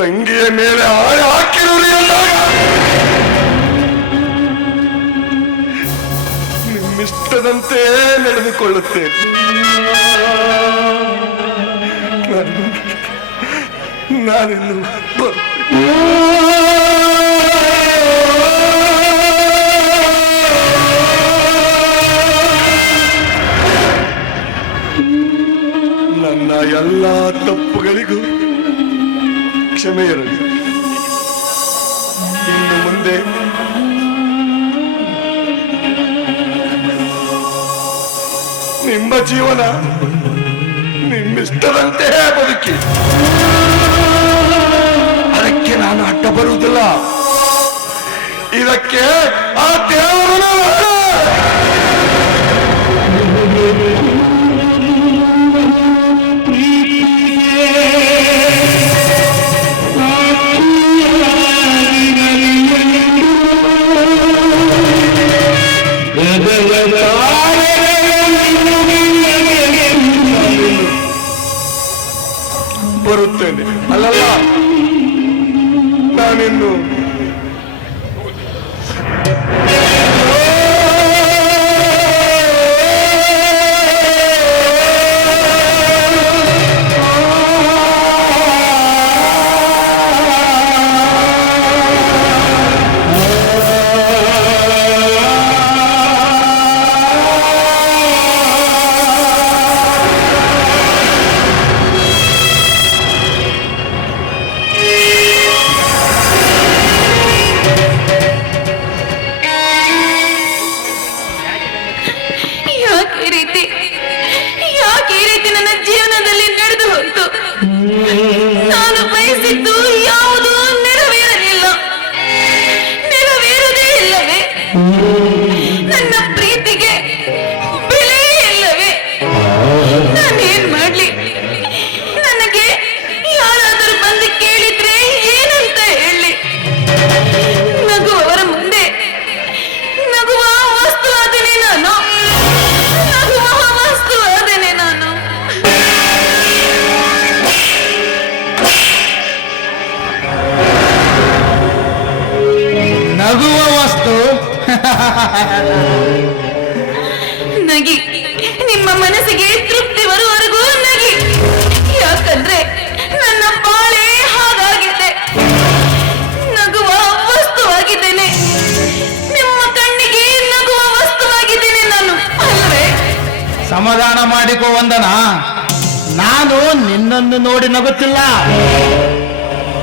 ತಂಗಿಯ ಮೇಲೆ ಆಳೆ ಹಾಕಿರುವುದು ಎಂದಾಗ ನಿಮ್ಮಿಷ್ಟದಂತೆ ನಡೆದುಕೊಳ್ಳುತ್ತೇನೆ. ನಾನಿನ್ನು ನನ್ನ ಎಲ್ಲ ತಪ್ಪುಗಳಿಗೂ ಕ್ಷಮೆ ಇರಲಿ. ಇನ್ನು ಮುಂದೆ ನಿಮ್ಮ ಜೀವನ ನಿಮ್ಮಿಷ್ಟದಂತೆ ಬದುಕಿ. ಅದಕ್ಕೆ ನಾನು ಅಡ್ಡ ಬರುವುದಿಲ್ಲ. ಇದಕ್ಕೆ ಆ ದೇವರು ಬರುತ್ತೇನೆ. ಅಲ್ಲಲ್ಲ, ನಾನಿನ್ನು ಯಾಕೆ ಈ ರೀತಿ ನನ್ನ ಜೀವನದಲ್ಲಿ ನಡೆದು ಹೋಯಿತು? ನಾನು ಬಯಸಿದ್ದು ಯಾವುದೂ ನೆರವೇರಲಿಲ್ಲ, ನೆರವೇರದೇ ಇಲ್ಲವೇ? ನನ್ನ ಪ್ರೀತಿಗೆ ಬೆಲೆಯೇ ಇಲ್ಲವೇ? ನಾನೇನ್ ಮಾಡ್ಲಿ? ನನಗೆ ಯಾರಾದರೂ ಬಂದು ಕೇಳಿದ್ರೆ ಏನಂತ ಹೇಳಿ? ನಗುವವರ ಮುಂದೆ ನಗುವ ವಸ್ತುವಾದನೆ ನಾನು, ನಗುವ ವಸ್ತುವಾದನೆ ನಾನು. ನಗುವ ವಸ್ತು ನಗಿ, ನಿಮ್ಮ ಮನಸ್ಸಿಗೆ ತೃಪ್ತಿ ಬರುವವರೆಗೂ ನಗಿ. ಯಾಕಂದ್ರೆ ನನ್ನ ಬಾಳೆ ಹಾಗಾಗಿದೆ. ನಗುವ ವಸ್ತುವಾಗಿದ್ದೇನೆ, ನಿಮ್ಮ ಕಣ್ಣಿಗೆ ನಗುವ ವಸ್ತುವಾಗಿದ್ದೇನೆ ನಾನು, ಅಲ್ವೇ? ಸಮಾಧಾನ ಮಾಡಿಕೋ ವಂದನ. ನಾನು ನಿನ್ನನ್ನು ನೋಡಿ ನಗುತ್ತಿಲ್ಲ.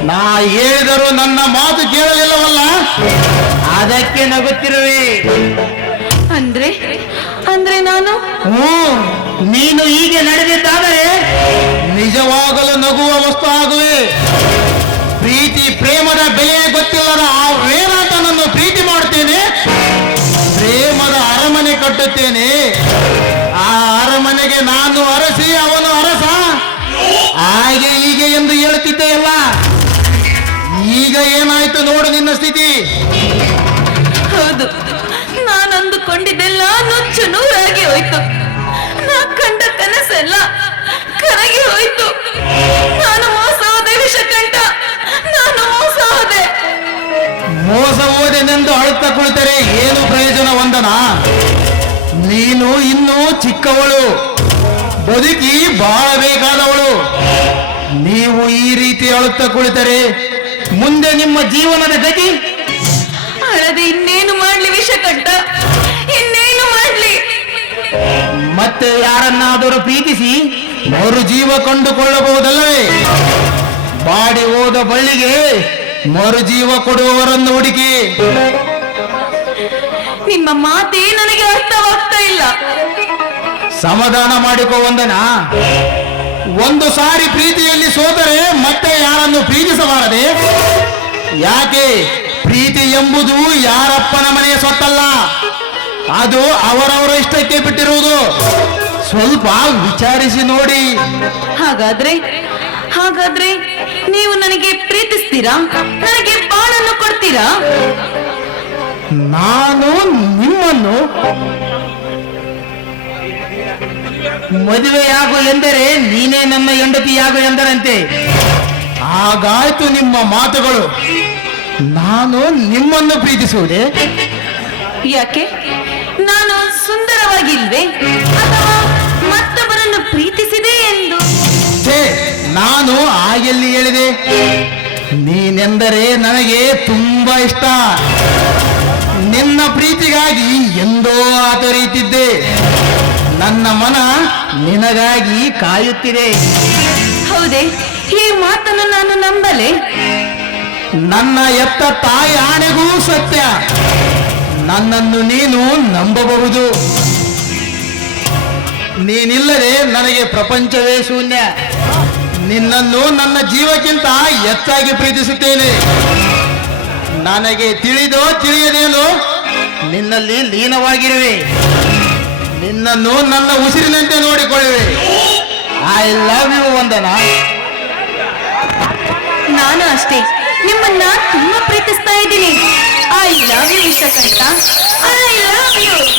ನಾ ಹೇಳಿದರೂ ನನ್ನ ಮಾತು ಕೇಳಲಿಲ್ಲವಲ್ಲ, ಅದಕ್ಕೆ ನಗುತ್ತಿರುವೆ. ಅಂದ್ರೆ ನಾನು ನೀನು ಹೀಗೆ ನಡೆದಿದ್ದಾದರೆ ನಿಜವಾಗಲು ನಗುವ ವಸ್ತು ಆಗುವೆ. ಪ್ರೀತಿ ಪ್ರೇಮದ ಬೆಲೆ ಗೊತ್ತಿಲ್ಲದ ಆ ವೇದಾಂತನನ್ನು ಪ್ರೀತಿ ಮಾಡುತ್ತೇನೆ, ಪ್ರೇಮದ ಅರಮನೆ ಕಟ್ಟುತ್ತೇನೆ. ಆ ಅರಮನೆಗೆ ನಾನು ಅರಸಿ ಅವನು ಅರಸ, ಹಾಗೆ ಹೀಗೆ ಎಂದು ಹೇಳುತ್ತಿದ್ದೆಯಲ್ಲ. ಈಗ ಏನಾಯ್ತು ನೋಡು ನಿನ್ನ ಸ್ಥಿತಿ. ಹೌದು, ನಾನು ಅಂದುಕೊಂಡಿದ್ದೆಲ್ಲ ನುಚ್ಚು ನೂರಾಗಿ ಹೋಯ್ತು. ನಾ ಕಂಡ ಕನಸೆಲ್ಲ ಕರಗಿ ಹೋಯ್ತು. ನಾನು ಮೋಸ ಹೋದೆ ವಿಷಕಂಠ, ನಾನು ಮೋಸ ಹೋದೆ. ಮೋಸ ಹೋದೆನೆಂದು ಅಳುತ್ತಾ ಕುಳಿತರೆ ಏನು ಪ್ರಯೋಜನ ವಂದನ? ನೀನು ಇನ್ನೂ ಚಿಕ್ಕವಳು, ಬದುಕಿ ಬಾಳಬೇಕಾದವಳು. ನೀವು ಈ ರೀತಿ ಅಳುತ್ತಾ ಕುಳಿತರೆ ಮುಂದೆ ನಿಮ್ಮ ಜೀವನದ ಗತಿ. ಅಳದೆ ಇನ್ನೇನು ಮಾಡ್ಲಿ ವಿಷಕಂಠ, ಇನ್ನೇನು ಮಾಡ್ಲಿ? ಮತ್ತೆ ಯಾರನ್ನಾದರೂ ಪ್ರೀತಿಸಿ ಮರು ಜೀವ ಕಂಡುಕೊಳ್ಳಬಹುದಲ್ಲವೇ? ಬಾಡಿ ಹೋದ ಬಳ್ಳಿಗೆ ಮರು ಜೀವ ಕೊಡುವವರನ್ನು ಹುಡುಕಿ. ನಿಮ್ಮ ಮಾತೇ ನನಗೆ ಅರ್ಥವಾಗ್ತಾ ಇಲ್ಲ. ಸಮಾಧಾನ ಮಾಡಿಕೋ ವಂದನ. ಒಂದು ಸಾರಿ ಪ್ರೀತಿಯಲ್ಲಿ ಸೋತರೆ ಮತ್ತೆ ಯಾರನ್ನು ಪ್ರೀತಿಸಬಾರದೆ? ಯಾಕೆ? ಪ್ರೀತಿ ಎಂಬುದು ಯಾರಪ್ಪನ ಮನೆಯ ಸೊತ್ತಲ್ಲ, ಅದು ಅವರವರ ಇಷ್ಟಕ್ಕೆ ಬಿಟ್ಟಿರುವುದು. ಸ್ವಲ್ಪ ವಿಚಾರಿಸಿ ನೋಡಿ. ಹಾಗಾದ್ರೆ ನೀವು ನನಗೆ ಪ್ರೀತಿಸ್ತೀರಾ? ನನಗೆ ಬಾಳನ್ನು ಕೊಡ್ತೀರಾ? ನಾನು ನಿಮ್ಮನ್ನು ಮದುವೆಯಾಗು ಎಂದರೆ ನೀನೇ ನನ್ನ ಹೆಂಡತಿಯಾಗು ಎಂದರಂತೆ. ಹಾಗಾಯ್ತು ನಿಮ್ಮ ಮಾತುಗಳು. ನಾನು ನಿಮ್ಮನ್ನು ಪ್ರೀತಿಸುವುದೇ? ಯಾಕೆ? ನಾನು ಸುಂದರವಾಗಿಲ್ವೇ ಅಥವಾ ಮತ್ತೊಬ್ಬರನ್ನು ಪ್ರೀತಿಸಿದೆ ಎಂದು? ಛೇ, ನಾನು ಹಾಗೆಲ್ಲಿ ಹೇಳಿದೆ? ನೀನೆಂದರೆ ನನಗೆ ತುಂಬಾ ಇಷ್ಟ. ನಿನ್ನ ಪ್ರೀತಿಗಾಗಿ ಎಂದೋ ಆತರಿತಿದ್ದೆ. ನನ್ನ ಮನ ನಿನಗಾಗಿ ಕಾಯುತ್ತಿದೆ. ಹೌದೇ? ಈ ಮಾತನ್ನು ನಾನು ನಂಬಲೆ? ನನ್ನ ಎತ್ತ ತಾಯಿ ಆಣೆಗೂ ಸತ್ಯ. ನನ್ನನ್ನು ನೀನು ನಂಬಬಹುದು. ನೀನಿಲ್ಲದೆ ನನಗೆ ಪ್ರಪಂಚವೇ ಶೂನ್ಯ. ನಿನ್ನನ್ನು ನನ್ನ ಜೀವಕ್ಕಿಂತ ಹೆಚ್ಚಾಗಿ ಪ್ರೀತಿಸುತ್ತೇನೆ. ನನಗೆ ತಿಳಿದೋ ತಿಳಿಯದೇನೋ ನಿನ್ನಲ್ಲಿ ಲೀನವಾಗಿರುವೆ. ನಿನ್ನನ್ನು ನನ್ನ ಉಸಿರಿನಂತೆ ನೋಡಿಕೊಳ್ಳುವೆ. I love you Vandana. ನಾನು ಅಷ್ಟೇ ನಿಮ್ಮನ್ನ ತುಂಬಾ ಪ್ರೀತಿಸ್ತಾ ಇದ್ದೀನಿ. I love you Vishwakantha. I love you.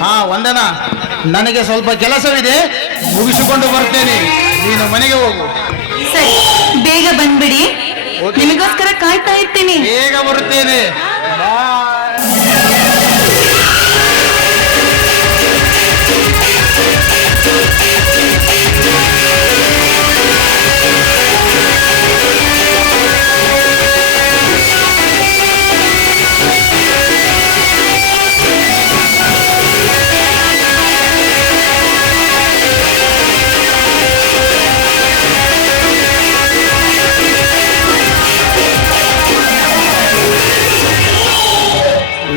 ಹಾ ವಂದನ, ನನಗೆ ಸ್ವಲ್ಪ ಕೆಲಸವಿದೆ, ಮುಗಿಸಿಕೊಂಡು ಬರ್ತೇನೆ. ನೀನು ಮನೆಗೆ ಹೋಗು. ಸರಿ, ಬೇಗ ಬಂದ್ಬಿಡಿ. ನಿಮಗೋಸ್ಕರ ಕಾಯ್ತಾ ಇರ್ತೀನಿ. ಬೇಗ ಬರುತ್ತೇನೆ.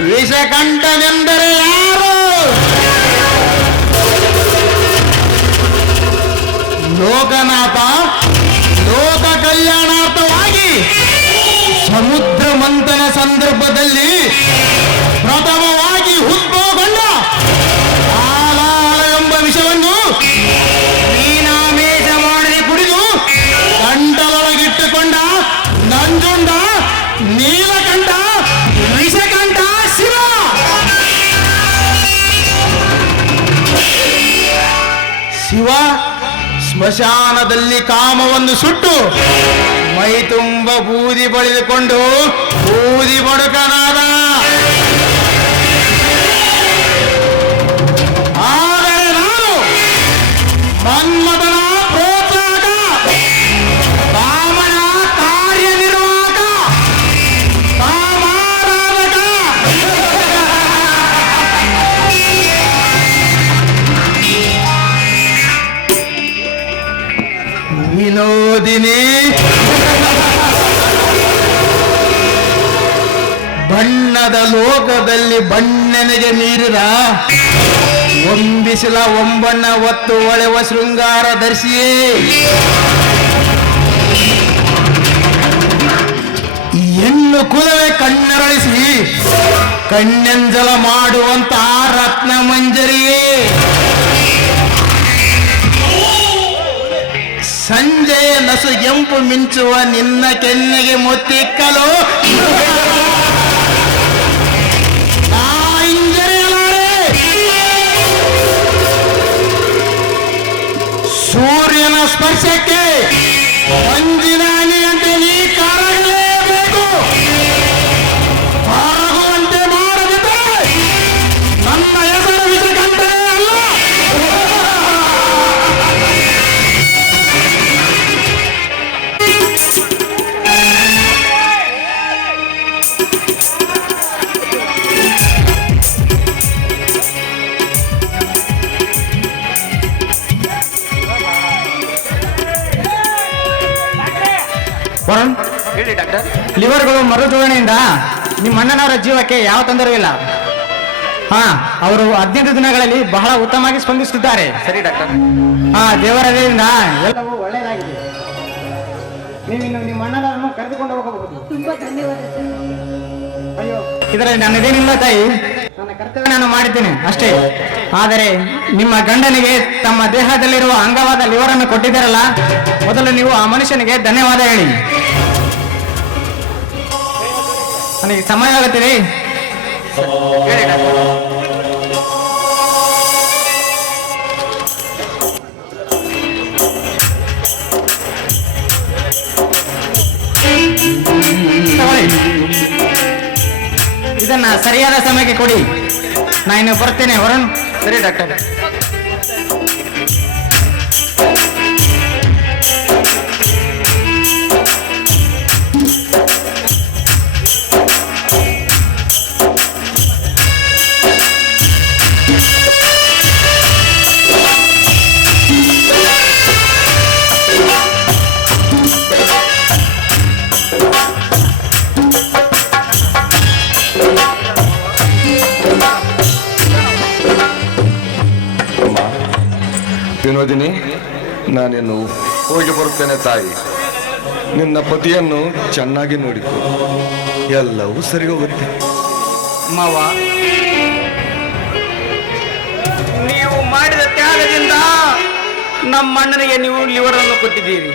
ವಿಷಕಂಠನೆಂದರೆ ಯಾರು? ಲೋಕನಾಥ ಲೋಕ ಕಲ್ಯಾಣಾರ್ಥವಾಗಿ ಸಮುದ್ರ ಮಂಥನ ಸಂದರ್ಭದಲ್ಲಿ ಪ್ರಥಮವಾಗಿ ಉದ್ಭವಗೊಂಡ ಆಲಾಲ ಎಂಬ ವಿಷವನ್ನು ಮೀನಾಮೇಷ ಮಾಡದೆ ಕುಡಿದು ಕಂಠದೊಳಗಿಟ್ಟುಕೊಂಡ ನಂಜುಂಡ ನೀಲಕಂಠ ವಿಷಕಂಠ ಶಿವ. ಶಿವ ಸ್ಮಶಾನದಲ್ಲಿ ಕಾಮವನ್ನು ಸುಟ್ಟು ಮೈ ತುಂಬ ಬೂದಿ ಬಳಿದುಕೊಂಡು ಬೂದಿ ಬಡುಕನಾದ. ಆದರೆ ನಾನು ಮನ್ಮಥನ ಪ್ರೋತ್ಸಾಹಕ, ಕಾಮನ ಕಾರ್ಯನಿರ್ವಾಹಕ, ಕಾಮಾರಾಧಕ, ವಿನೋದಿನಿ, ಬಣ್ಣದ ಲೋಕದಲ್ಲಿ ಬಣ್ಣನೆಗೆ ಮೀರಿದ ಒಂಬಿಸಿಲ ಒಂಬಣ್ಣ ಒತ್ತು ಒಳೆವ ಶೃಂಗಾರ ದರ್ಶಿಯೇ, ಹೆಣ್ಣು ಕುಲವೇ ಕಣ್ಣರಳಿಸಿ ಕಣ್ಣೆಂಜಲ ಮಾಡುವಂತ ರತ್ನ ಮಂಜರಿಯೇ, ಸಂಜೆಯ ನಸುಗೆಂಪು ಮಿಂಚುವ ನಿನ್ನ ಕೆನ್ನೆಗೆ ಮುತ್ತಿಕ್ಕಲು ಸೂರ್ಯನ ಸ್ಪರ್ಶಕ್ಕೆ ಮಂಜಿನಾನಿಯಂತೆ ನೀ ಕರಗಲೇಬೇಕು. ಕರಗುವಂತೆ ಮಾಡದಿದ್ದರೆ ನನ್ನ ಹೆಸರು ವಿಷಕಂಠನೇ ಅಲ್ಲ. ವರುಣ್, ಹೇಳಿ ಡಾಕ್ಟರ್. ಲಿವರ್ಗಳು ಮರುಜೋಡಣೆಯಿಂದ ನಿಮ್ಮ ಅಣ್ಣನವರ ಜೀವಕ್ಕೆ ಯಾವ ತೊಂದರೆ ಇಲ್ಲ. ಹಾ, ಅವರು 15 ದಿನಗಳಲ್ಲಿ ಬಹಳ ಉತ್ತಮವಾಗಿ ಸ್ಪಂದಿಸುತ್ತಿದ್ದಾರೆ. ಸರಿ ಡಾಕ್ಟರ್. ಹಾ, ದೇವರ ದಯೆಯಿಂದ ಎಲ್ಲವೂ ಒಳ್ಳೆಯದಾಗಿದೆ. ನೀವಿನ್ನು ನಿಮ್ಮ ಅಣ್ಣನವರನ್ನು ಕರೆದುಕೊಂಡು ಹೋಗಬಹುದು. ತುಂಬಾ ಧನ್ಯವಾದ. ಅಯ್ಯೋ, ಇದರಲ್ಲಿ ನನ್ನದೇನಿಲ್ಲ ತಾಯಿ, ನನ್ನ ಕರ್ತವ್ಯ ನಾನು ಮಾಡಿದ್ದೇನೆ ಅಷ್ಟೇ. ಆದರೆ ನಿಮ್ಮ ಗಂಡನಿಗೆ ತಮ್ಮ ದೇಹದಲ್ಲಿರುವ ಅಂಗವಾದ ಲಿವರನ್ನು ಕೊಟ್ಟಿದ್ದಾರಲ್ಲ, ಮೊದಲು ನೀವು ಆ ಮನುಷ್ಯನಿಗೆ ಧನ್ಯವಾದ ಹೇಳಿ. ನನಗೆ ಸಮಯ ಆಗುತ್ತಿದೆ. ಹೇಳಿ ಡಾಕ್ಟರ್. ತಗೊಳ್ಳಿ. ಇದನ್ನ ಸರಿಯಾದ ಸಮಯಕ್ಕೆ ಕೊಡಿ. ನಾನು ಇನ್ನು ಬರ್ತೇನೆ ವರುಣ್. ಸರಿ ಡಾಕ್ಟರ್. ವಿನೋದಿನಿ, ನಾನಿನ್ನು ಹೋಗಿ ಬರುತ್ತೇನೆ ತಾಯಿ. ನಿನ್ನ ಪತಿಯನ್ನು ಚೆನ್ನಾಗಿ ನೋಡಿಕೊ, ಎಲ್ಲವೂ ಸರಿ ಹೋಗುತ್ತೆ. ಮಾವ, ನೀವು ಮಾಡಿದ ತ್ಯಾಗದಿಂದ ನಮ್ಮ ಅಣ್ಣನಿಗೆ ನೀವು ಲಿವರನ್ನು ಕೊಟ್ಟಿದ್ದೀರಿ.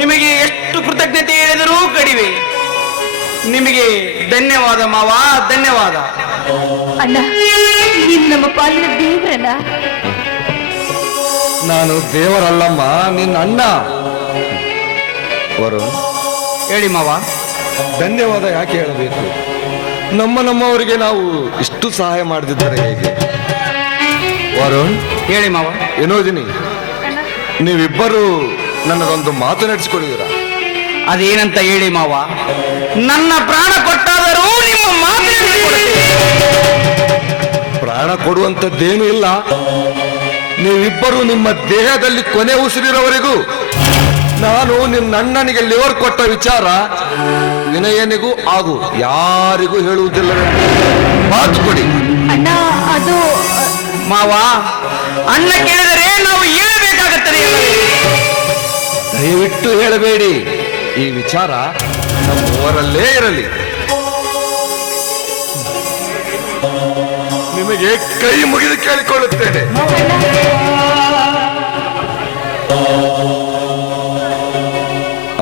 ನಿಮಗೆ ಎಷ್ಟು ಕೃತಜ್ಞತೆ ಹೇಳಿದರೂ ಕಡಿಮೆ. ನಿಮಗೆ ಧನ್ಯವಾದ ಮಾವ, ಧನ್ಯವಾದ. ಅಣ್ಣ, ನೀನ್ ನಮ್ಮ ಪಾಲಿನ ದೇವ್ರಣ್ಣ. ನಾನು ದೇವರಲ್ಲಮ್ಮ, ನಿನ್ನ ಅಣ್ಣ. ವರುಣ್, ಹೇಳಿ ಮಾವ. ಧನ್ಯವಾದ ಯಾಕೆ ಹೇಳಬೇಕು? ನಮ್ಮವರಿಗೆ ನಾವು ಇಷ್ಟು ಸಹಾಯ ಮಾಡದಿದ್ದರೆ ಹೇಗೆ? ವರುಣ್, ಹೇಳಿ ಮಾವ. ವಿನೋದಿನಿ, ನೀವಿಬ್ಬರು ನನ್ನದೊಂದು ಮಾತು ನಡೆಸಿಕೊಡಿದ್ದೀರಾ. ಅದೇನಂತ ಹೇಳಿ ಮಾವ. ನನ್ನ ಪ್ರಾಣ ಕೊಟ್ಟಾದರೂ ನಿಮ್ಮ ಮಾತು ಪ್ರಾಣ ಕೊಡುವಂಥದ್ದೇನೂ ಇಲ್ಲ. ನೀವಿಬ್ಬರು ನಿಮ್ಮ ದೇಹದಲ್ಲಿ ಕೊನೆ ಉಸಿರಿರೋವರೆಗೂ ನಾನು ನಿನ್ನ ಅಣ್ಣನಿಗೆ ಲಿವರ್ ಕೊಟ್ಟ ವಿಚಾರ ವಿನಯನಿಗೂ ಹಾಗೂ ಯಾರಿಗೂ ಹೇಳುವುದಿಲ್ಲವೆಂದು ಮಾತು ಕೊಡಿ. ಅಣ್ಣ, ಅದು ಮಾವ, ಅಣ್ಣ ಕೇಳಿದರೆ ನಾವು ಹೇಳಬೇಕಾಗುತ್ತದೆ. ದಯವಿಟ್ಟು ಹೇಳಬೇಡಿ. ಈ ವಿಚಾರ ನಮ್ಮವರಲ್ಲೇ ಇರಲಿ. ನಿಮಗೆ ಕೈ ಮುಗಿದು ಕೇಳಿಕೊಳ್ಳುತ್ತೇನೆ.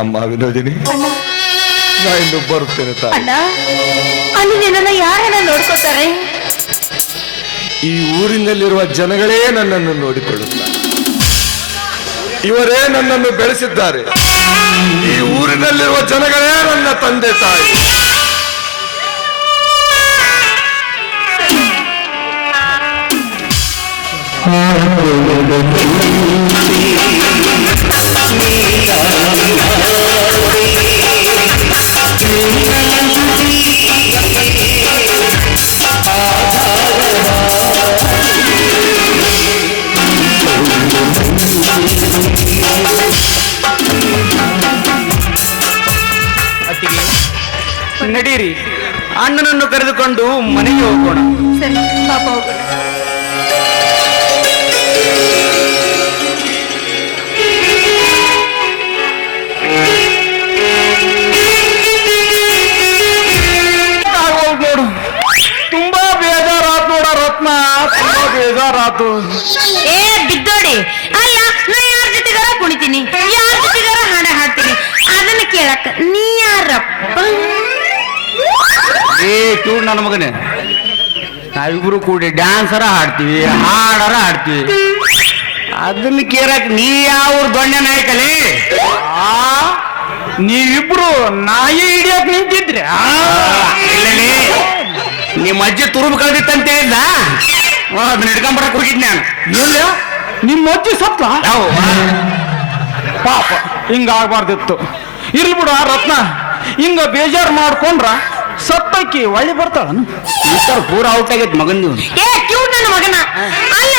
ಅಮ್ಮ ವಿನೋದಿನಿ, ನಾ ಇನ್ನು ಬರುತ್ತೇನೆ ತಾಯಿ. ಅಣ್ಣ, ಅಲ್ಲಿ ನಿನ್ನನ್ನ ಯಾರನ್ನ ನೋಡ್ಕೋತಾರೆ? ಈ ಊರಿನಲ್ಲಿರುವ ಜನಗಳೇ ನನ್ನನ್ನು ನೋಡಿಕೊಳ್ಳುತ್ತಾರೆ. ಇವರೇ ನನ್ನನ್ನು ಬೆಳೆಸಿದ್ದಾರೆ. ಈ ಊರಿನಲ್ಲಿರುವ ಜನಗಳೇ ನನ್ನ ತಂದೆ ತಾಯಿ. ನಡೀರಿ, ಅಣ್ಣನನ್ನು ಕರೆದುಕೊಂಡು ಮನೆಗೆ ಹೋಗೋಣ. ಸರಿ, ಪಾಪ ಹೋಗೋಣ. ನೋಡು, ತುಂಬಾ ಬೇಜಾರಾತು ನೋಡ ರತ್ನ, ತುಂಬಾ ಬೇಜಾರಾತು. ಏ ಬಿದ್ದೋಡಿ, ಅಲ್ಲ ನಾ ಯಾರ ಜೊತೆಗಾರ ಕುಣಿತೀನಿ, ಯಾರ ಜೊತೆಗಾರ ಹಾಡ ಹಾಡ್ತೀನಿ, ಅದನ್ನ ಕೇಳಕ್ಕ ನೀ ಯಾರಪ್ಪ? ಏ ಚೂಡ್ ನನ್ನ ಮಗನೇ, ನಾವಿಬ್ರು ಕೂಡಿ ಡ್ಯಾನ್ಸರ ಹಾಡ್ತೀವಿ, ಹಾಡರ ಹಾಡ್ತೀವಿ. ಅದನ್ನ ಕೇಳಕ್ ನೀ ಯಾವ ದೊಣ್ಣೆ ನಾಯಕಲಿ? ನೀವಿಬ್ರು ನಾಯಿ ಹಿಡಿಯಕ್ ನಿಂತಿದ್ರಿ. ನಿಮ್ಮ ಅಜ್ಜಿ ತುರುಬು ಕಳೆದಿತ್ತಂತ ಹೇಳಿದ, ಅದನ್ನ ಹಿಡ್ಕೊಂಬರಕ್ ಹೋಗಿದ್ ನಾನು. ಇಲ್ಲ, ನಿಮ್ಮ ಅಜ್ಜಿ ಸತ್ಲ? ಪಾಪ, ಹಿಂಗಾಗಬಾರ್ದಿತ್ತು. ಇರ್ಲಿ ಬಿಡು ರತ್ನ, ಹಿಂಗ ಬೇಜಾರು ಮಾಡ್ಕೊಂಡ್ರ ಸತ್ತಕ್ಕಿ ಒಳ್ಳೆ ಬರ್ತಾಳ. ಈ ತರ ಪೂರ ಔಟ್ ಆಗೈತಿ ಮಗನ್ ನೀವು. ಏ ಕ್ಯೂಟ್ ನನ್ನ ಮಗನ, ಅಲ್ಲ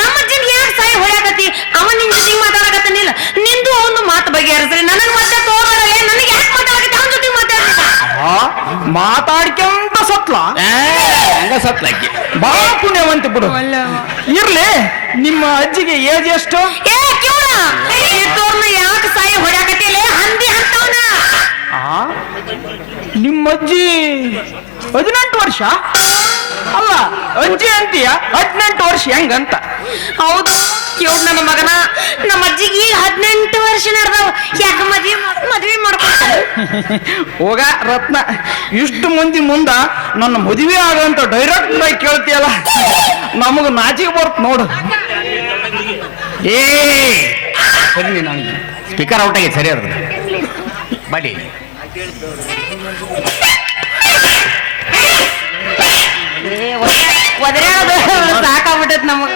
ನಮ್ಮ ಅಜ್ಜನ್ ಯಾಕೆ ಸಾಯಿ ಹೊಳ್ಯಾಕತ್ತಿ? ಅವ ನಿನ್ ಜೊತೆಗೆ ಮಾತಾಡಕತ್ತಾನಿಲ್ಲ, ನಿಂದು ಒಂದು ಮಾತು ಬಗೆಹರಿಸ್ರಿ. ನನಗ್ ಮತ್ತೆ ತೋರಲ್ಲ, ನನಗೆ ಯಾಕೆ ಮಾತಾಡಕತ್ತಿ? ಅವನ ಜೊತೆಗೆ ಮಾತಾಡ್ಕೊಂತ ಸತ್ಲ? ಹಂಗ ಸತ್ಲಾಕಿ ಬಾ ಪುಣ್ಯವಂತ ಬಿಡು. ಇರ್ಲಿ, ನಿಮ್ಮ ಅಜ್ಜಿಗೆ ಏಜ್ ಎಷ್ಟು? ಏ ಕ್ಯೂಡ, ಈ ತೋರ್ನ ಯಾಕೆ ಸಾಯಿ ಹೊಳ್ಯಾಕತ್ತಿಲ್ಲ? ಹಂದಿ ಅಂತವನ. ನಿಮ್ಮ ಅಜ್ಜಿ 18 ವರ್ಷ? ಅಲ್ಲ, ಅಜ್ಜಿ ಅಂತೀಯ, 18 ವರ್ಷ ಹೆಂಗಂತ? ಹೌದು ಕ್ಯೂಟ್ ನನ್ನ ಮಗನ, ನಮ್ಮ ಅಜ್ಜಿಗೆ ಈಗ 18 ವರ್ಷ ನಡೆದವ. ಯಾಕೆ ಮದ್ವೆ ಮಾಡ್ಕೊಳ್ತಾರೆ? ಹೋಗ ರತ್ನ, ಇಷ್ಟು ಮಂದಿ ಮುಂದ ನನ್ನ ಮದುವೆ ಆಗಂತ ಡೈರೆಕ್ಟ್ ಆಗಿ ಕೇಳ್ತೀಯಲ್ಲ, ನಮಗ ನಾಚಿಗೆ ಬರ್ತ ನೋಡು. ಏ ಸರಿ, ನನಗೆ ಸ್ಪೀಕರ್ ಔಟ್ ಆಗಿ ಸರಿ ಅದ ಬಡಿ. ಸಾಕಾಗ್ಬಿಟ್ಟೈತ್ ನಮಗ.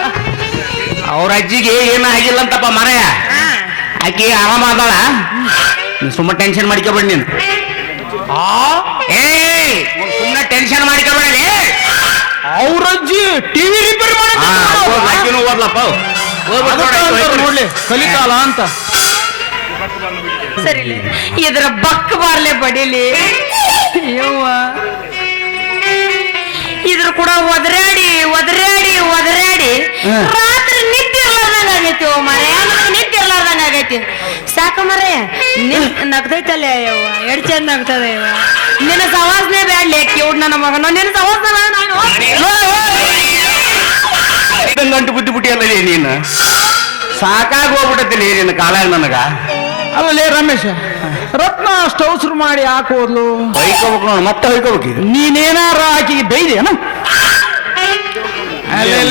ಅವ್ರ ಅಜ್ಜಿಗೆ ಏನು ಆಗಿಲ್ಲ ಅಂತಪ್ಪ ಮರಯ, ಆಕಿ ಆರಾಮ ಆದಾಳ. ನೀನು ಸುಮ್ಮನೆ ಟೆನ್ಷನ್ ಮಾಡ್ಕೊಬೇಡ ನೀನು. ಸುಮ್ಮನೆ ಟೆನ್ಷನ್ ಮಾಡ್ಕೊಬೇಡಿ. ಅವ್ರ ಅಜ್ಜಿ ಟಿವಿ ರಿಪೇರ್ ಓದ್ಲಪ್ಪ, ನೋಡ್ಲಿ ಕಲಿತಾಳ ಅಂತ. ಸರಿ, ಇದರ ಬಕ್ ಬಾರ್ಲೆ ಬಡಿಲಿ. ಯವ್ವ, ಇದ್ರ ಕೂಡ ಒದರಾಡಿ ರಾತ್ರಿ ನಿದ್ದೆ ಇರ್ಲಾರ್ದಂಗ ಆಗೈತಿ. ಓ ಮರ, ನಿದ್ದೆ ಇರ್ಲಾರ್ದಂಗ ಆಗೈತಿ. ಸಾಕ ಮರ, ನಗ್ದೈತಲ್ಲ ಯವ್ವ, ಎಡ್ ಚಂದ ನಗ್ತದ ಯವ್ವ. ನಿನ್ನ ಸವಾಸನೆ ಬ್ಯಾಡ್ಲಿ ಕ್ಯೂಟ್ ನನ್ನ ಮಗನ, ನಿನ್ನ ಸವಾಸನೆ ಬೇಡ. ಗಂಟು ಬುದ್ಧಿ ಬಿಟ್ಟಿ ಅಲ್ಲ ನೀನು, ಸಾಕಾಗಿ ಹೋಗ್ಬಿಟ್ಟತಿಲ್ಲ ನಿನ್ನ ಕಾಲ ನನಗ. ಅಲ್ಲಲೇ ರಮೇಶ, ರತ್ನ ಅಷ್ಟು ಅವಸರ ಮಾಡಿ ಹಾಕೋದ್ಲು. ಹೊಯ್ಕೋಬೇಕು ನೋಡು, ಮತ್ತೆ ಹೊಯ್ಕೋಬೇಕು. ನೀನೇನಾರ ಆಕಿಗೆ ಬೈದೇನ?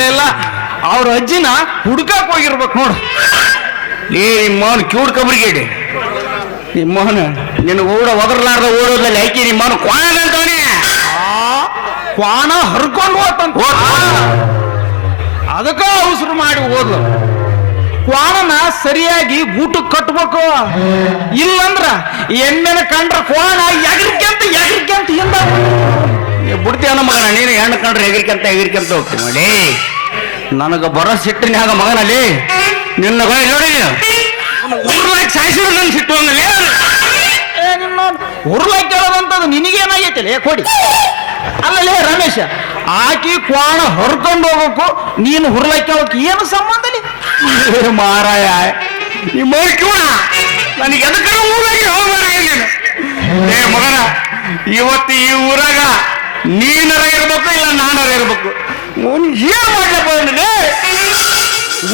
ಇಲ್ಲ, ಅವ್ರ ಅಜ್ಜಿನ ಹುಡ್ಕಕ್ ಹೋಗಿರ್ಬೇಕು ನೋಡು. ಲೇ ನಿಮ್ಮವನು ಕ್ಯೂಡ್ ಕಬ್ರಿಗೇಡಿ, ನಿಮ್ಮವನು ನಿನ್ನ ಒದರ್ಲಾರ್ದ ಓಡೋದ್ರಲ್ಲಿ ಐಕಿ ನಿಮ್ಮವನು ಕ್ವಾಣ ಅಂತವನೇ. ಕ್ವಾಣ ಹರ್ಕೊಂಡು ಹೋತಂತ, ಅದಕ್ಕ ಅವಸರ ಮಾಡಿ ಹೋದ್ಲು. ಕ್ವಾಣನ ಸರಿಯಾಗಿ ಗೂಟಕ್ಕೆ ಕಟ್ಬೇಕು, ಇಲ್ಲಂದ್ರ ಎಮ್ಮೆನ ಕಂಡ್ರ ಕ್ವಾಣ ಎಗರ್ಕೆಂತ ಹಿಂದ ಬಿಡ್ತೀವನ ಮಗನ. ನೀನು ಹೆಣ್ಣು ಕಂಡ್ರೆ ಎಗರಿಕೆಂತ ಹೋಗ್ತೀನಿ ನೋಡಿ. ನನಗೆ ಬರೋ ಸಿಟ್ಟಿನ್ಯಾಗ ಮಗನಲ್ಲಿ ನಿನ್ನ ನೋಡಿ ಊರ್ಲಾಗಿ ಸಾಯಿಸಿದ್ರು ನನ್ನ ಸಿಟ್ಟು ಹಂಗಲ್ಲಿ. ಉರ್ಲಾಕ್ ಕೇಳೋದಂತದ್ದು ನಿನಗೇನಾಗೈತಿಲ್ಲ ಕೊಡಿ. ಅಲ್ಲಲೇ ರಮೇಶ, ಆಕಿ ಕ್ವಾಣ ಹೊರ್ಕೊಂಡು ಹೋಗ್ಬೇಕು, ನೀನು ಹುರ್ಲಾಕಿ ಹೋಗಕ್ಕೆ ಏನು ಸಂಬಂಧ? ಮಾರಾಯ ನಿಮ್ಮ ಕಿವಣ ನನಗೆ ಎದಕ್ಕೆ ಏ ಮಗನ, ಇವತ್ತು ಈ ಊರಾಗ ನೀನರ ಇರ್ಬೇಕು, ಇಲ್ಲ ನಾನರ ಇರ್ಬೇಕು. ಏನ್ ಮಾಡ್ಲಪ್ಪ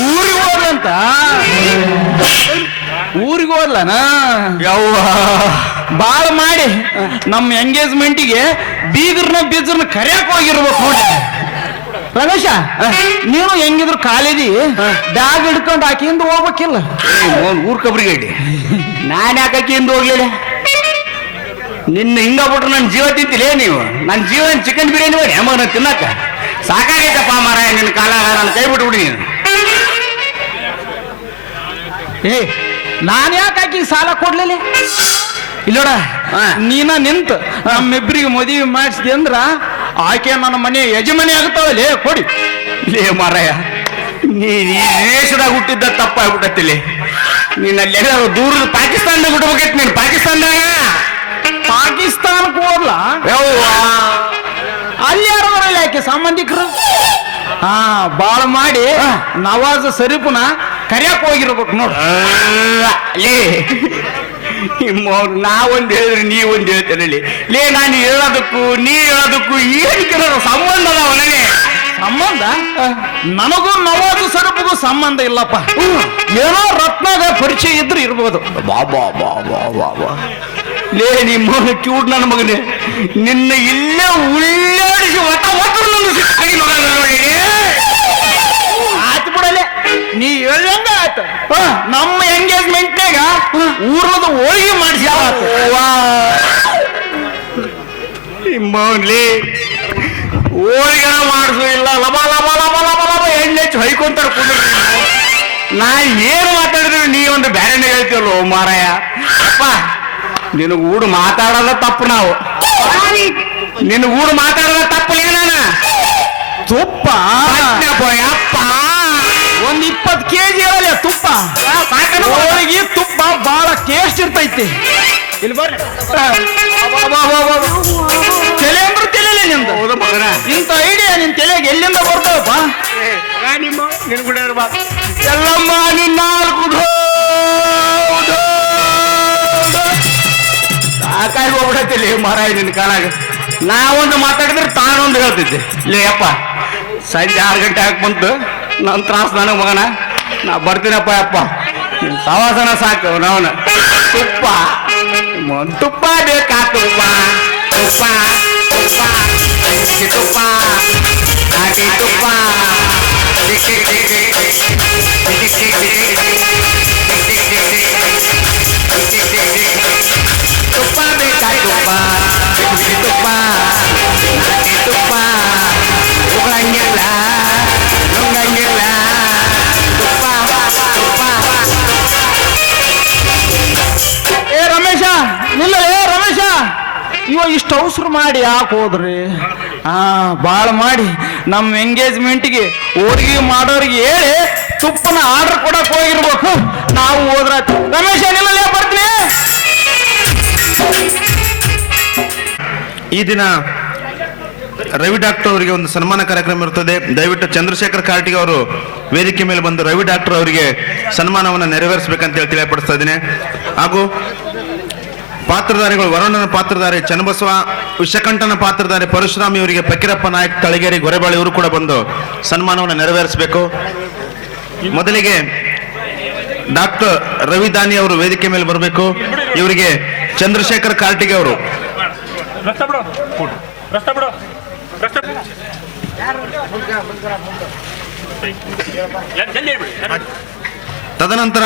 ಊರಿಗೆ ಹೋದ್ಲಂತ, ಊರಿಗೆ ಹೋದ್ಲನ ಯವ್ವ ಬಾಳ ಮಾಡಿ ನಮ್ಮ ಎಂಗೇಜ್ಮೆಂಟಿಗೆ ಬೀಜರ್ನ ಕರೆಯಕ್ ಹೋಗಿರ್ಬೇಕು ನೋಡಿ. ರಮೇಶ, ನೀನು ಹೆಂಗಿದ್ರು ಕಾಲೇಜಿ ಬ್ಯಾಗ್ ಹಿಡ್ಕೊಂಡು ಆಕಿಯಿಂದ ಹೋಗ್ಬೇಕಿಲ್ಲ? ಊರ್ ಕಬ್ರಿಗೇಡಿ, ನಾನು ಯಾಕಿಂದ ಹೋಗ್ಲಿಲ್ಲ? ನಿನ್ನ ಹಿಂಗ ಬಿಟ್ರು ನನ್ನ ಜೀವ ತಿಂತಿಲೇ ನೀವು. ನನ್ನ ಜೀವ ಚಿಕನ್ ಬಿರಿಯಾನಿ ಮಾಡಿ ಮಗನ ತಿನ್ನಕ ಸಾಕಾಗೈತಪ್ಪ ಮಾರಾಯ. ನಿನ್ನ ಕಾಲ ನಾನು ಕೈ ಬಿಟ್ಬಿಡಿ ನೀನು. ನಾನು ಯಾಕೆ ಆಕಿಗೆ ಸಾಲ ಕೊಡ್ಲಿಲ್ಲ? ಇಲ್ಲೋಡ, ನೀನ ನಿಂತು ನಮ್ಮಿಬ್ಬರಿಗೆ ಮದುವೆ ಮಾಡಿಸಿದೆ ಅಂದ್ರ ಆಕೆ ನನ್ನ ಮನೆ ಯಜಮಾನಿ ಆಗ್ತಾವಲ್ಲೇ ಕೊಡಿ. ಲೇ ಮಾರಾಯ, ನೀನ್ ಈ ದೇಶದಾಗ ಹುಟ್ಟಿದ್ದ ತಪ್ಪಾಗ್ಬಿಟ್ಟತ್ತಿಲ್ಲಿ. ನೀನ್ ಅಲ್ಲೆಲ್ಲ ದೂರದ ಪಾಕಿಸ್ತಾನದಾಗ ಬಿಡ್ಬೇಕೈತಿ. ನೀನು ಪಾಕಿಸ್ತಾನಕ್ಕೆ ಹೋದ್ಲ? ಅಲ್ಲಿ ಯಾರವರಲ್ಲ ಆಕೆ ಸಂಬಂಧಿಕರು? ಬಾಳ ಮಾಡಿ ನವಾಜ್ ಶರೀಫ್ನ ಕರಿಯಕ್ ಹೋಗಿರ್ಬೇಕು ನೋಡು. ಲೇ ನಾವೊಂದು ಹೇಳಿದ್ರೆ ನೀವೊಂದು ಹೇಳ್ತೇನೆ. ಲೇ ನಾನು ಹೇಳೋದಕ್ಕೂ ನೀ ಹೇಳೋದಕ್ಕೂ ಏನು ಸಂಬಂಧ ಅದಾವ ನನಗೆ? ಸಂಬಂಧ? ನನಗೂ ನವಾಜ್ ಶರೀಫ್ಗೂ ಸಂಬಂಧ ಇಲ್ಲಪ್ಪ. ಏನೋ ರತ್ನಾಗ ಪರಿಚಯ ಇದ್ರು ಇರ್ಬೋದು. ಬಾಬಾ ಬಾ ಬಾ ಬಾ ಬಾ. ಲೇ ನಿಮ್ಮ ಕ್ಯೂಟ್ ನನ್ನ ಮಗನೇ, ನಿನ್ನ ಇಲ್ಲೇ ಉಳ್ಳಾಡಿಸಿ ಆಯ್ತು ಬಿಡಲೆ, ನೀ ಹೇಳ್ದಂಗ ಆಯ್ತು. ನಮ್ಮ ಎಂಗೇಜ್ಮೆಂಟ್ನಾಗ ಊರದ ಹೋಳಿಗೆ ಮಾಡಿಸಿ ನಿಮ್ಮಲ್ಲಿ ಹೋಳಿಗೆನ ಮಾಡಿಸು ಇಲ್ಲ ಲಬ ಲಬ ಲಬ ಲಬ ಲಬ ಎಣ್ಣೆ ಹೆಚ್ಚು ಹೊಯ್ಕೊಂತಾರ ಕುಂಡ್ರಿ. ನಾ ಏನು ಮಾತಾಡಿದ್ರು ನೀ ಒಂದು ಬ್ಯಾರೆನೇ ಹೇಳ್ತೀವಲ್ಲ ಮಾರಾಯ. ಅಪ್ಪ ನಿನಗೆ ಊಡು ಮಾತಾಡೋದ ತಪ್ಪು. ನಾವು ನಿನಗೆ ಊಡು ಮಾತಾಡೋದ ತಪ್ಪಲೇ. ನಾನು ತುಪ್ಪ ಅಪ್ಪ ಒಂದ್ 20 kg ಇರಲ್ಲ ತುಪ್ಪ. ಹೋಳಿಗೆ ತುಪ್ಪ ಬಹಳ ಟೇಸ್ಟ್ ಇರ್ತೈತಿ. ಇಲ್ಲಿ ಬರ್ರಿ, ತಲೆ ಅಂದ್ರೆ ತಲೆಲೆ ನಿಂದ. ಹೌದು ಮಗನ, ಇಂಥ ಐಡಿಯಾ ನಿನ್ ತಲೆಗೆ ಎಲ್ಲಿಂದ ಬರ್ತಾವಪ್ಪ? ಎಲ್ಲಮ್ಮ ನಿನ್ನ ಸಾಕಾಗಿ ಹೋಗ್ಬಿಡತ್ತಿಲ್ಲ ಮಾರಾಯ ನಿನ್ನ ಕಾಲಾಗ. ನಾವೊಂದು ಮಾತಾಡಿದ್ರೆ ತಾನೊಂದು ಹೇಳ್ತಿದ್ದೆ. ಲೇ ಅಪ್ಪ, ಸಂಜೆ 6 ಗಂಟೆ ಹಾಕಿ ಬಂತು ನನ್ನ ತ್ರಾಸ ನನಗೆ ಮಗನ. ನಾ ಬರ್ತೀನಪ್ಪ ಅಪ್ಪ, ಸವಾಸನ ಸಾಕು. ನಾವನ ತುಪ್ಪ ತುಪ್ಪ ಬೇಕಾ? ತುಪ್ಪ ತುಪ್ಪ ತುಪ್ಪ ತುಪ್ಪ ಹಾಕಿ ತುಪ್ಪ ತುಪ್ಪ ಬೇಕಾ? ತುಪ್ಪ ತುಪ್ಪ ಹಾಕಿ ತುಪ್ಪ ಉಗಂಗಿಲ್ಲ ನುಂಗಂಗಿಲ್ಲ ತುಪ್ಪ ತುಪ್ಪ. ಏ ರಮೇಶ, ನಿಲ್ಲೇ ರಮೇಶ, ಇಷ್ಟು ಅವಸರ ಮಾಡಿ ಯಾಕೆ ಹೋದ್ರಿ? ಬಾಳ ಮಾಡಿ ನಮ್ಮ ಎಂಗೇಜ್ಮೆಂಟ್ಗೆ ಹೋಳಿಗೆ ಮಾಡೋರಿಗೆ ಹೇಳಿ ತುಪ್ಪನ ಆರ್ಡರ್ ಕೊಡಕ್ ಹೋಗಿರ್ಬೇಕು. ನಾವು ಹೋದ್ರ ರಮೇಶ ನಿಲ್ಲೇ ಬರ್ತೀನಿ. ಈ ದಿನ ರವಿ ಡಾಕ್ಟರ್ ಅವರಿಗೆ ಒಂದು ಸನ್ಮಾನ ಕಾರ್ಯಕ್ರಮ ಇರುತ್ತದೆ. ದಯವಿಟ್ಟು ಚಂದ್ರಶೇಖರ್ ಕಾರ್ಟಿಗ್ ಅವರು ವೇದಿಕೆ ಮೇಲೆ ಬಂದು ರವಿ ಡಾಕ್ಟರ್ ಅವರಿಗೆ ಸನ್ಮಾನವನ್ನು ನೆರವೇರಿಸಬೇಕಂತ ಹೇಳಿ ತಿಳಿಯಪಡಿಸ್ತಾ ಇದ್ದೇನೆ. ಹಾಗೂ ಪಾತ್ರಧಾರಿಗಳು ವರುಣನ ಪಾತ್ರಧಾರಿ ಚನ್ನಬಸವ, ವಿಷಕಂಠನ ಪಾತ್ರಧಾರಿ ಪರಶುರಾಮಿ ಅವರಿಗೆ ಫಕೀರಪ್ಪ ನಾಯಕ್ ತಳಗೇರಿ ಗೊರೆಬಾಳಿ ಇವರು ಕೂಡ ಬಂದು ಸನ್ಮಾನವನ್ನು ನೆರವೇರಿಸಬೇಕು. ಮೊದಲಿಗೆ ಡಾಕ್ಟರ್ ರವಿ ದಾನಿ ಅವರು ವೇದಿಕೆ ಮೇಲೆ ಬರಬೇಕು. ಇವರಿಗೆ ಚಂದ್ರಶೇಖರ್ ಕಾರ್ಟಿಗೆ ಅವರು. ತದನಂತರ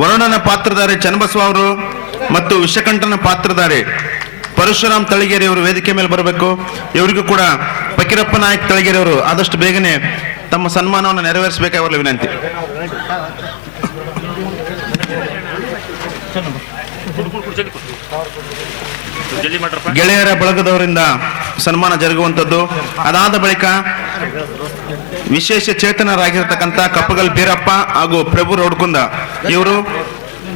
ವರುಣನ ಪಾತ್ರಧಾರಿ ಚನ್ನಬಸವ ಅವರು ಮತ್ತು ವಿಷಕಂಠನ ಪಾತ್ರಧಾರಿ ಪರಶುರಾಮ್ ತಳಿಗೇರಿ ಅವರು ವೇದಿಕೆ ಮೇಲೆ ಬರಬೇಕು. ಇವರಿಗೂ ಕೂಡ ಫಕೀರಪ್ಪ ನಾಯಕ್ ತಳಿಗೇರಿ ಅವರು ಆದಷ್ಟು ಬೇಗನೆ ತಮ್ಮ ಸನ್ಮಾನವನ್ನು ನೆರವೇರಿಸಬೇಕಾಗಿ ವಿನಂತಿ. ಗೆಳೆಯರ ಬಳಗದವರಿಂದ ಸನ್ಮಾನ ಜರುಗುವಂಥದ್ದು. ಅದಾದ ಬಳಿಕ ವಿಶೇಷ ಚೇತನರಾಗಿರ್ತಕ್ಕಂಥ ಕಪ್ಪಗಲ್ ಬೀರಪ್ಪ ಹಾಗೂ ಪ್ರಭು ರೋಡ್ಕುಂದ ಇವರು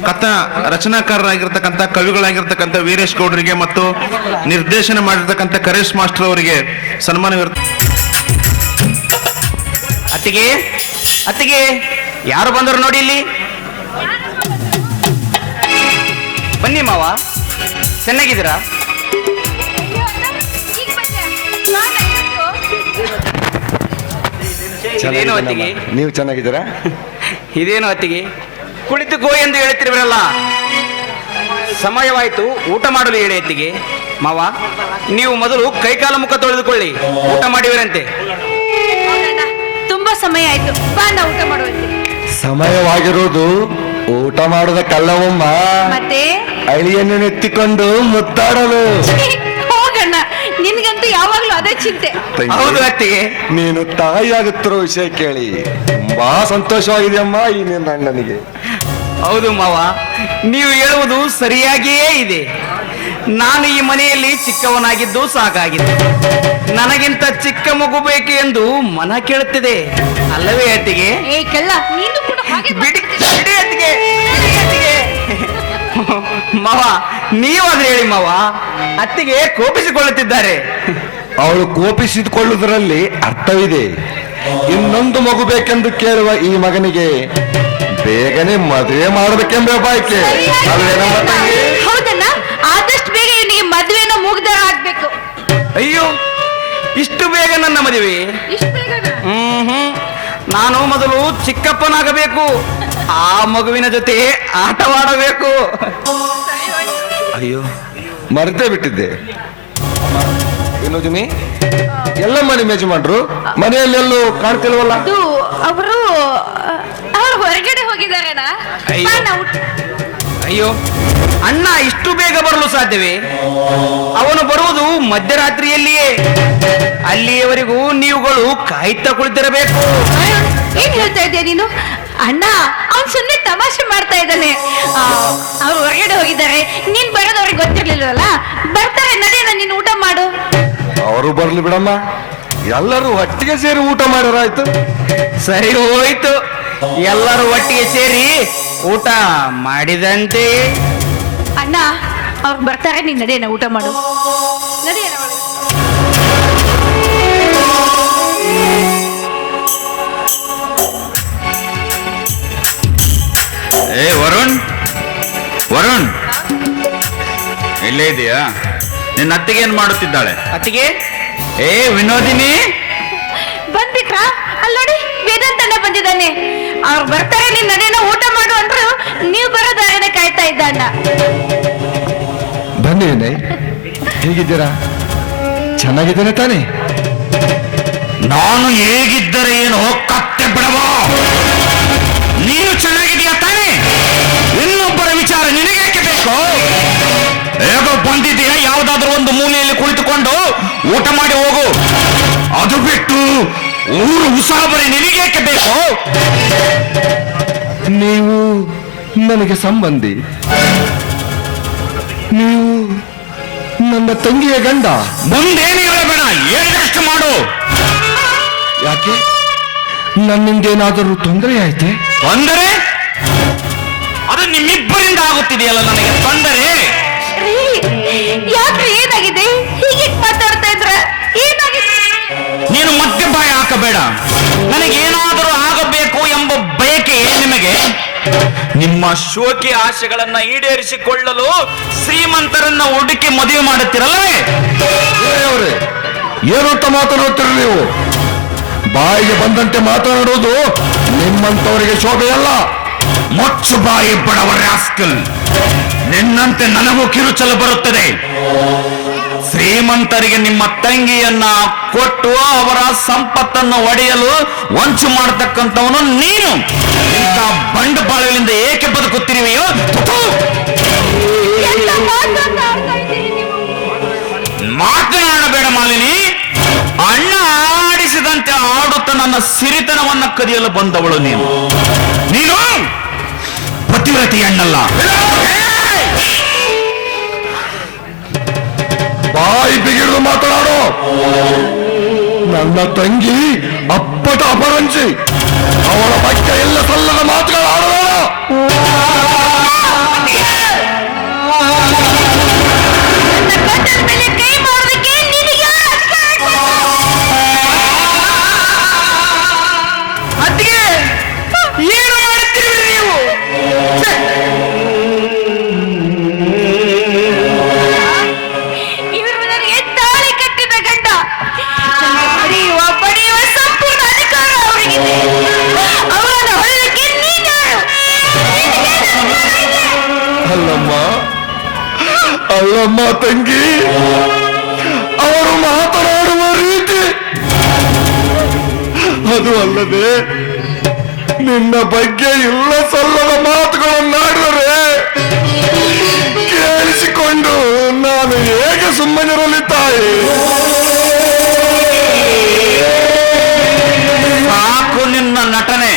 ಕಥಾ ರಚನಾಕಾರರಾಗಿರ್ತಕ್ಕಂಥ ಕವಿಗಳಾಗಿರ್ತಕ್ಕಂಥ ವೀರೇಶ್ ಗೌಡರಿಗೆ ಮತ್ತು ನಿರ್ದೇಶನ ಮಾಡಿರ್ತಕ್ಕಂಥ ಕರೇಶ್ ಮಾಸ್ಟರ್ ಅವರಿಗೆ ಸನ್ಮಾನವಿರುತ್ತೆ. ಅತ್ತಿಗೆ ಅತ್ತಿಗೆ ಯಾರು ಬಂದರು ನೋಡಿ ಇಲ್ಲಿ. ಬನ್ನಿ ಮಾವ, ಚೆನ್ನಾಗಿದ್ದೀರಾ? ಇದೇನು ಅತ್ತಿಗೆ? ನೀವು ಚೆನ್ನಾಗಿದ್ದೀರಾ? ಇದೇನು ಅತ್ತಿಗೆ ಕುಳಿತುಕೋ ಎಂದು ಹೇಳ್ತಿರಲ್ಲ, ಸಮಯವಾಯಿತು, ಊಟ ಮಾಡಲು ಹೇಳಿ ಅತ್ತಿಗೆ. ಮಾವ, ನೀವು ಮೊದಲು ಕೈಕಾಲ ಮುಖ ತೊಳೆದುಕೊಳ್ಳಿ, ಊಟ ಮಾಡಿವರಂತೆ. ತುಂಬಾ ಸಮಯ ಆಯ್ತು, ಬಾ ನಾ ಊಟ ಮಾಡುವಂತೆ. ಸಮಯವಾಗಿರುವುದು ಊಟ ಮಾಡುವ ಕಲ್ಲವಮ್ಮ, ಮತ್ತೆ ಅಳಿಯನ್ನು ನೆತ್ತಿಕೊಂಡು ಮುತ್ತಾಡಲು. ಹೋಗಣ್ಣ, ನಿನ್ಗಂತೂ ಯಾವಾಗ್ಲೂ ಅದೇ ಚಿಂತೆ. ಹೌದು ಅತ್ತಿಗೆ. ನೀನು ತಾಯಿಯಾಗುತ್ತಿರೋ ವಿಷಯ ಕೇಳಿ ತುಂಬಾ ಸಂತೋಷವಾಗಿದೆಯಮ್ಮ ಈ ನಿನ್ನ ಅಣ್ಣನಿಗೆ. ಹೌದು ಮಾವ, ನೀವು ಹೇಳುವುದು ಸರಿಯಾಗಿಯೇ ಇದೆ. ನಾನು ಈ ಮನೆಯಲ್ಲಿ ಚಿಕ್ಕವನಾಗಿದ್ದು ಸಾಕಾಗಿದೆ. ನನಗಿಂತ ಚಿಕ್ಕ ಮಗು ಬೇಕು ಎಂದು ಮನ ಕೇಳುತ್ತಿದೆ, ಅಲ್ಲವೇ ಅತ್ತಿಗೆ? ಏ ಕಳ್ಳ, ನೀನು ಕೂಡ ಹಾಗೆ ಬಿಡಿ ಬಿಡಿ ಅತ್ತಿಗೆ, ಬಿಡಿ ಅತ್ತಿಗೆ. ಮಾವ, ನೀವಾದ್ರೆ ಹೇಳಿ ಮಾವ, ಅತ್ತಿಗೆ ಕೋಪಿಸಿಕೊಳ್ಳುತ್ತಿದ್ದಾರೆ. ಅವಳು ಕೋಪಿಸಿಕೊಳ್ಳುವುದರಲ್ಲಿ ಅರ್ಥವಿದೆ. ಇನ್ನೊಂದು ಮಗು ಬೇಕೆಂದು ಕೇಳುವ ಈ ಮಗನಿಗೆ ಬೇಗನೆ ಮದುವೆ ಮಾಡಬೇಕೆಂಬ ಬಯಕೆ. ಹೌದಣ್ಣ, ಆದಷ್ಟು ಬೇಗ ಇವನಿಗೆ ಮದುವೆನ ಮುಗ್ದರ ಆಗ್ಬೇಕು. ಅಯ್ಯೋ, ಇಷ್ಟು ಬೇಗ ನನ್ನ ಮದುವೆ? ನಾನು ಮೊದಲು ಚಿಕ್ಕಪ್ಪನಾಗಬೇಕು, ಆ ಮಗುವಿನ ಜೊತೆ ಆಟವಾಡಬೇಕು. ಅಯ್ಯೋ, ಮರೆತೇ ಬಿಟ್ಟಿದ್ದೆ. ವಿನೋದಿನಿ, ಎಲ್ಲ ಮನೆ ಮೇಜು ಮಾಡ್ರು, ಮನೆಯಲ್ಲಿ ಎಲ್ಲೂ ಕಾಣ್ತಿಲ್ವಲ್ಲ? ಅದು ಅವರು ಹೊರಗಡೆ ಹೋಗಿದಾರಣ್ಣ. ಅಯ್ಯೋ, ಅಣ್ಣ ಇಷ್ಟು ಬೇಗ ಬರಲು ಸಾಧ್ಯವೇ? ಅವನು ಬರುವುದು ಮಧ್ಯರಾತ್ರಿಯಲ್ಲಿಯೇ. ಅಲ್ಲಿಯವರೆಗೂ ನೀವುಗಳು ಕಾಯ್ತಾ ಕುಳಿತಿರಬೇಕು. ಏನ್ ಹೇಳ್ತಾ ಇದ್ದೀಯ ನೀನು? ಅಣ್ಣ, ಅವ್ನು ಸುಮ್ಮನೆ ತಮಾಷೆ ಮಾಡ್ತಾ ಇದ್ದಾನೆ. ಅವ್ರು ಹೊರಗಡೆ ಹೋಗಿದ್ದಾರೆ, ನೀನ್ ಬರೋದು ಅವ್ರಿಗೆ ಗೊತ್ತಿರ್ಲಿಲ್ವಲ್ಲ. ಬರ್ತಾರೆ, ನಡೆಯೋಣ, ನೀನು ಊಟ ಮಾಡು. ಅವರು ಬರ್ಲಿ ಬಿಡಮ್ಮ, ಎಲ್ಲರೂ ಒಟ್ಟಿಗೆ ಸೇರಿ ಊಟ ಮಾಡಿರಾಯ್ತು. ಸರಿ ಹೋಯ್ತು, ಎಲ್ಲರೂ ಒಟ್ಟಿಗೆ ಸೇರಿ ಊಟ ಮಾಡಿದಂತೆ. ಅಣ್ಣ, ಅವ್ರು ಬರ್ತಾರೆ, ನೀನ್ ನಡೆಯೋಣ, ಊಟ ಮಾಡು. ನಡೆಯೋಣ. ಏ ವರುಣ್, ವರುಣ್ ಇಲ್ಲೇ ಇದೆಯಾ? ನಿನ್ನ ಅತ್ತಿಗೆ ಏನ್ ಮಾಡುತ್ತಿದ್ದಾಳೆ? ಅತ್ತಿಗೆ, ಏ ವಿನೋದಿನಿ, ಬಂದ್ಬಿಟ್ರಾ? ಅಲ್ಲಿ ನೋಡಿ, ವೇದಾಂತಣ್ಣ ಬಂದಿದ್ದಾನೆ. ಅವ್ರು ಬರ್ತಾರೆ, ನೀನ್ ನಡೆಯೋಣ, ಊಟ ಮಾಡು ಅಂದ್ರು. ನೀವು ಬರೋದಾಗನೆ ಕಾಯ್ತಾ ಇದ್ದ ಅಣ್ಣ. ಬನ್ನಿ ವಿನಯ್, ಹೇಗಿದ್ದೀರಾ? ಚೆನ್ನಾಗಿದ್ದೇನೆ ತಾನೇ? ನಾನು ಹೇಗಿದ್ದರೆ ಏನು ಕತ್ತೆ ಬಿಡವೋ? ನೀನು ಚೆನ್ನಾಗಿದೆಯಾ ತಾನೇ? ಇನ್ನೊಬ್ಬರ ವಿಚಾರ ನಿನಗೇಕೆ ಬೇಕು? ಹೇಗೋ ಬಂದಿದೆಯಾ, ಯಾವುದಾದ್ರೂ ಒಂದು ಮೂಲೆಯಲ್ಲಿ ಕುಳಿತುಕೊಂಡು ಊಟ ಮಾಡಿ ಹೋಗು. ಅದು ಬಿಟ್ಟು ಊರು ಉಸಾಬರಿ ನಿನಗೇಕೆ ಬೇಕು? ನೀವು ನನಗೆ ಸಂಬಂಧಿ, ನೀವು ನನ್ನ ತಂಗಿಯ ಗಂಡ. ಮುಂದೇನು ಹೇಳಬೇಡ, ಹೇಳಿದಷ್ಟು ಮಾಡು. ಯಾಕೆ? ನನ್ನಿಂದೇನಾದರೂ ತೊಂದರೆ ಆಯ್ತೆ? ತೊಂದರೆ? ಅದು ನಿಮ್ಮಿಬ್ಬರಿಂದ ಆಗುತ್ತಿದೆಯಲ್ಲ ನನಗೆ ತೊಂದರೆ. ಯಾಕ್ರಿ, ಏನಾಗಿದೆ? ಹೀಗೆ ಮಾತಾಡ್ತಾ ಇದ್ರ ಏನಾಗಿದೆ? ನೀನು ಮತ್ತೆ ಬಾಯಿ ಹಾಕಬೇಡ. ನನಗೇನಾದರೂ ಆಗಬೇಕು ಎಂಬ ಬಯಕೆ ನಿಮಗೆ? ನಿಮ್ಮ ಶೋಕಿ ಆಶೆಗಳನ್ನ ಈಡೇರಿಸಿಕೊಳ್ಳಲು ಶ್ರೀಮಂತರನ್ನ ಹುಡುಕಿ ಮದುವೆ ಮಾಡುತ್ತಿರಲ್ಲವೇ? ಅವರೇ, ಏನಂತ ಮಾತನಾಡ್ತೀರಿ ನೀವು? ಬಾಯಿಗೆ ಬಂದಂತೆ ಮಾತನಾಡುವುದು ನಿಮ್ಮಂತವರಿಗೆ ಶೋಭೆಯಲ್ಲ. ಮೊಚ್ಚು ಬಾಯಿ ಬಡವ ರಾಸ್ಕಲ್. ನಿನ್ನಂತೆ ನನಗೂ ಕಿರುಚಲು ಬರುತ್ತದೆ. ಶ್ರೀಮಂತರಿಗೆ ನಿಮ್ಮ ತಂಗಿಯನ್ನ ಕೊಟ್ಟು ಅವರ ಸಂಪತ್ತನ್ನು ಒಡೆಯಲು ವಂಚು ಮಾಡತಕ್ಕಂಥವನು ನೀನು. ಇಂಥ ಬಂಡವಾಳಗಳಿಂದ ಏಕೆ ಬದುಕುತ್ತಿರುವೆಯೋ? ಮಾತನಾಡಬೇಡ ಮಾಲಿನಿ. ಅಣ್ಣ ಆಡಿಸಿದಂತೆ ಆಡುತ್ತ ನನ್ನ ಸಿರಿತನವನ್ನ ಕದಿಯಲು ಬಂದವಳು ನೀನು. ನೀನು ಪತಿವ್ರತಿ ಅಣ್ಣಲ್ಲ. ಬಾಯಿ ಬಿಗಿದು ಮಾತನಾಡೋ. ನನ್ನ ತಂಗಿ ಅಪ್ಪಟ ಅಪರಂಜಿ. ಅವಳ ಬಗ್ಗೆ ಎಲ್ಲ ಸಲ್ಲದ ಮಾತುಗಳಾಡೋಣ. ಏನು ಮಾಡುತ್ತೀರಿ ನೀವು? ಇವರು ನನಗೆ ತಾಳಿ ಕಟ್ಟಿದ ಗಂಡ. ಬಡಿಯುವ ಸಂಪೂರ್ಣ ಅಧಿಕಾರ ಅವರಿಗಿದೆ. ಅವರನ್ನು ಹೊಡೆದಕ್ಕೆ ನೀನ್ಯಾರು? ಅಲ್ಲಮ್ಮ ಅಲ್ಲಮ್ಮ ತಂಗಿ, ಅವರು ಮಾತನಾಡುವ ರೀತಿ ಅದು ಅಲ್ಲದೆ ನಿನ್ನ ಬಗ್ಗೆ ಇಲ್ಲ ಸಲ್ಲದ ಮಾತುಗಳನ್ನಾಡಿದರೆ ಕೇಳಿಸಿಕೊಂಡು ನಾನು ಹೇಗೆ ಸುಮ್ಮನಿರಲಿ ತಾಯಿ? ಸಾಕು ನಿನ್ನ ನಟನೆ.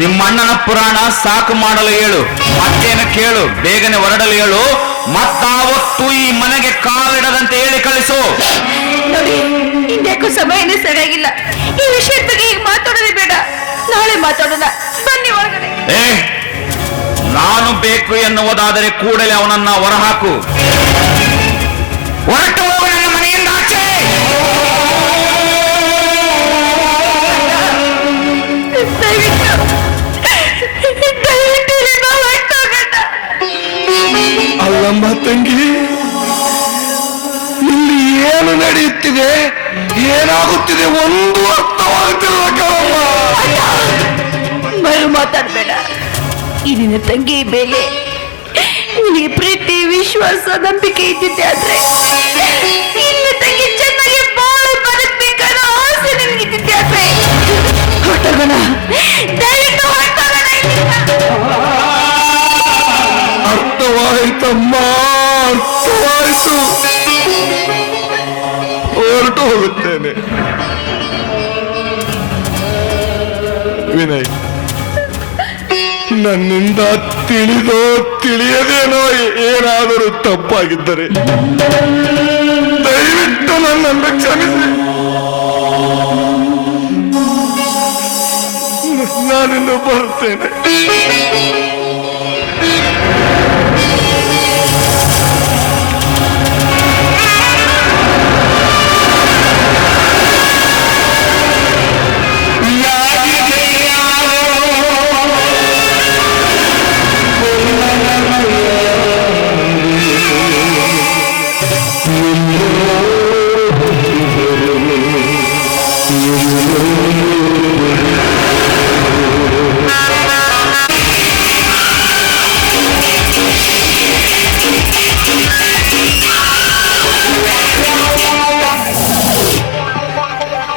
ನಿಮ್ಮ ಅಣ್ಣನ ಪುರಾಣ ಸಾಕು ಮಾಡಲು ಹೇಳು. ಮತ್ತೇನು ಕೇಳು? ಬೇಗನೆ ಹೊರಡಲು ಹೇಳು. ಮತ್ತಾವತ್ತು ಈ ಮನೆಗೆ ಕಾಲಿಡದಂತೆ ಹೇಳಿ ಕಳಿಸು. ನೋಡಿ, ಇಂದ್ಯಾಕೂ ಸಮಯನೇ ಸರಿಯಾಗಿಲ್ಲ. ಈ ವಿಷಯದ ಬಗ್ಗೆ ಈಗ ಮಾತಾಡೋದೇ ಬೇಡ. ನಾಳೆ ಮಾತಾಡೋಣ. ಬನ್ನಿ ಒಳಗಡೆ. ನಾನು ಬೇಕು ಎನ್ನುವುದಾದರೆ ಕೂಡಲೇ ಅವನನ್ನ ಹೊರಹಾಕು. ಹೊರಟು ಹೋಗು ನನ್ನ ಮನೆಯಿಂದ ಆಚೆ. ಅಲ್ಲಮ್ಮ ತಂಗಿ, ಇಲ್ಲಿ ಏನು ನಡೆಯುತ್ತಿದೆ, ಏನಾಗುತ್ತಿದೆ ಒಂದು ಅರ್ಥವಾಗುತ್ತಿಲ್ಲ ಕಣಮ್ಮ. ಮರು ಮಾತಾಡ್ಬೇಡ. ಈ ನಿನ್ನ ತಂಗಿ ಮೇಲೆ ನಿನಗೆ ಪ್ರೀತಿ, ವಿಶ್ವಾಸ, ನಂಬಿಕೆ ಇದ್ದಿದ್ದೆ ಆದ್ರೆ ನಿನ್ನ ತಂಗಿ ಚೆನ್ನಾಗಿ ಬಾಳು ಬದುಕಬೇಕನ್ನೋ ಆಸೆ ನಿನಗಿದ್ದಿದ್ದೆ ಆದ್ರೆ ಹೊರಟೋಗೋಣ. ದಯವಿಟ್ಟು ಹೊರಟೋಗೋಣ ಇಲ್ಲಿಂದ. ಅರ್ಥವಾಯಿತಮ್ಮ, ಅರ್ಥವಾಯಿತು. ಹೊರಟು ಹೋಗುತ್ತೇನೆ. ವಿನಯ್, ನನ್ನಿಂದ ತಿಳಿದೋ ತಿಳಿಯದೇನೋ ಏನಾದರೂ ತಪ್ಪಾಗಿದ್ದರೆ ದಯವಿಟ್ಟು ನನ್ನನ್ನು ಕ್ಷಮಿಸಿ. ನಾನಿನ್ನು ಬರುತ್ತೇನೆ.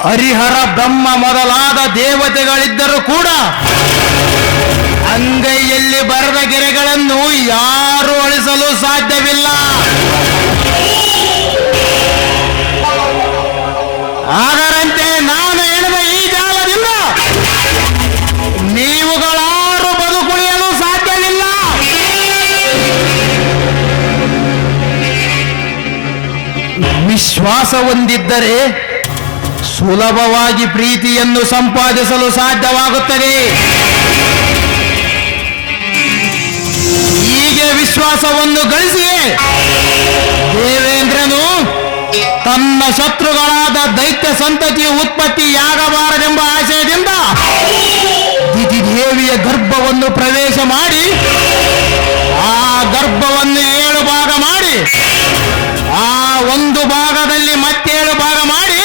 ಹರಿಹರ ಬ್ರಹ್ಮ ಮೊದಲಾದ ದೇವತೆಗಳಿದ್ದರೂ ಕೂಡ ಅಂಗೈಯಲ್ಲಿ ಬರೆದ ಗೆರೆಗಳನ್ನು ಯಾರು ಅಳಿಸಲು ಸಾಧ್ಯವಿಲ್ಲ. ಅದರಂತೆ ನಾನು ಹೇಳಿದ ಈ ಜಾಲದಿಂದ ನೀವುಗಳಾರು ಬದುಕುಳಿಯಲು ಸಾಧ್ಯವಿಲ್ಲ. ವಿಶ್ವಾಸ ಹೊಂದಿದ್ದರೆ ಸುಲಭವಾಗಿ ಪ್ರೀತಿಯನ್ನು ಸಂಪಾದಿಸಲು ಸಾಧ್ಯವಾಗುತ್ತದೆ. ಹೀಗೆ ವಿಶ್ವಾಸವನ್ನು ಗಳಿಸಿ ದೇವೇಂದ್ರನು ತನ್ನ ಶತ್ರುಗಳಾದ ದೈತ್ಯ ಸಂತತಿಯ ಉತ್ಪತ್ತಿಯಾಗಬಾರದೆಂಬ ಆಶಯದಿಂದ ದಿತಿದೇವಿಯ ಗರ್ಭವನ್ನು ಪ್ರವೇಶ ಮಾಡಿ ಆ ಗರ್ಭವನ್ನು 7 ಭಾಗ ಮಾಡಿ ಆ ಒಂದು ಭಾಗದಲ್ಲಿ ಮತ್ತೆ 7 ಭಾಗ ಮಾಡಿ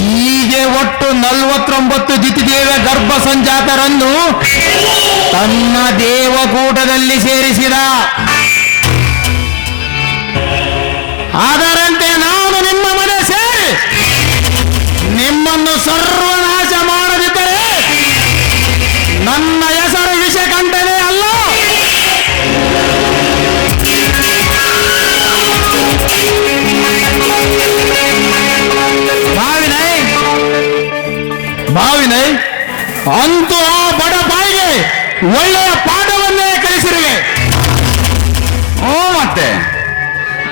ಹೀಗೆ ಒಟ್ಟು 49 ದಿತಿದೇವ ಗರ್ಭ ಸಂಜಾತರನ್ನು ತನ್ನ ದೇವಕೂಟದಲ್ಲಿ ಸೇರಿಸಿದ. ಅದರಂತೆ ನಾನು ನಿಮ್ಮ ಮನೆ ಸೇರಿ ನಿಮ್ಮನ್ನು ಸರ್ವನಾಶ ಮಾಡದಿದ್ದರೆ ನನ್ನ ಹೆಸರು ವಿಷಕಂಠನೇ ಅಲ್ಲ. ಭಾವಿನೈ ಅಂತೂ ಆ ಬಡ ಬಾಯಿಗೆ ಒಳ್ಳೆಯ ಪಾಠವನ್ನೇ ಕಲಿಸಿರುವೆ. ಮತ್ತೆ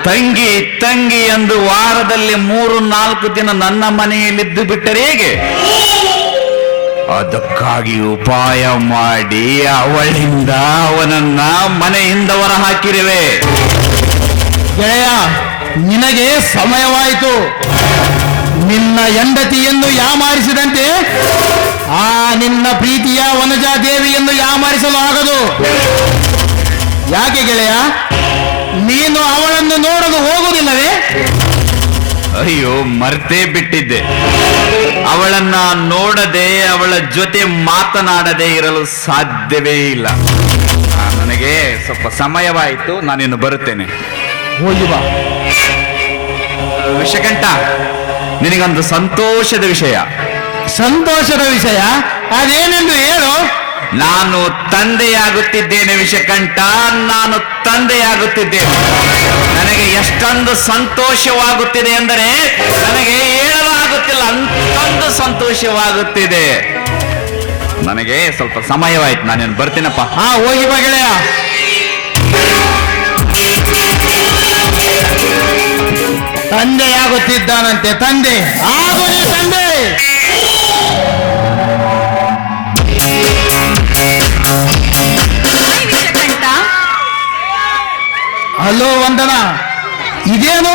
ತಂಗಿ ತಂಗಿ ಎಂದು ವಾರದಲ್ಲಿ 3-4 ದಿನ ನನ್ನ ಮನೆಯಲ್ಲಿದ್ದು ಬಿಟ್ಟರೆ ಹೇಗೆ? ಅದಕ್ಕಾಗಿ ಉಪಾಯ ಮಾಡಿ ಅವಳಿಂದ ಅವನನ್ನ ಮನೆಯಿಂದ ಹೊರ ಹಾಕಿರುವೆ. ಗೆಳೆಯ, ನಿನಗೆ ಸಮಯವಾಯಿತು. ನಿನ್ನ ಹೆಂಡತಿಯನ್ನು ಯಾಮಾರಿಸಿದಂತೆ ಆ ನಿನ್ನ ಪ್ರೀತಿಯ ವನಜಾದೇವಿಯನ್ನು ಯಾಮಾರಿಸಲು ಆಗದು. ಯಾಕೆ ಗೆಳೆಯ, ನೀನು ಅವಳನ್ನು ನೋಡಲು ಹೋಗುವುದಿಲ್ಲವೇ? ಅಯ್ಯೋ, ಮರ್ತೇ ಬಿಟ್ಟಿದ್ದೆ. ಅವಳನ್ನ ನೋಡದೆ ಅವಳ ಜೊತೆ ಮಾತನಾಡದೆ ಇರಲು ಸಾಧ್ಯವೇ ಇಲ್ಲ. ನನಗೆ ಸ್ವಲ್ಪ ಸಮಯವಾಯಿತು, ನಾನಿನ್ನು ಬರುತ್ತೇನೆ. ಹೋಗಿ ಬಾ. ವಿಷಕಂಠ, ನಿನಗೊಂದು ಸಂತೋಷದ ವಿಷಯ. ಸಂತೋಷದ ವಿಷಯ ಅದೇನೆಂದು ಹೇಳು. ನಾನು ತಂದೆಯಾಗುತ್ತಿದ್ದೇನೆ ವಿಷಕಂಠ, ನಾನು ತಂದೆಯಾಗುತ್ತಿದ್ದೇನೆ. ನನಗೆ ಎಷ್ಟೊಂದು ಸಂತೋಷವಾಗುತ್ತಿದೆ ಎಂದರೆ ನನಗೆ ಹೇಳಲಾಗುತ್ತಿಲ್ಲ, ಅಂತೊಂದು ಸಂತೋಷವಾಗುತ್ತಿದೆ. ನನಗೆ ಸ್ವಲ್ಪ ಸಮಯವಾಯ್ತು, ನಾನೇನು ಬರ್ತೀನಪ್ಪ. ಹೋಗಿ ಬಾ ಗೆಳೆಯ. ತಂದೆಯಾಗುತ್ತಿದ್ದಾನಂತೆ. ತಂದೆ ಆಗು ನೀ ತಂದೆ. ವಿಷಕಂಠ, ಹಲೋ ವಂದನಾ, ಇದೇನು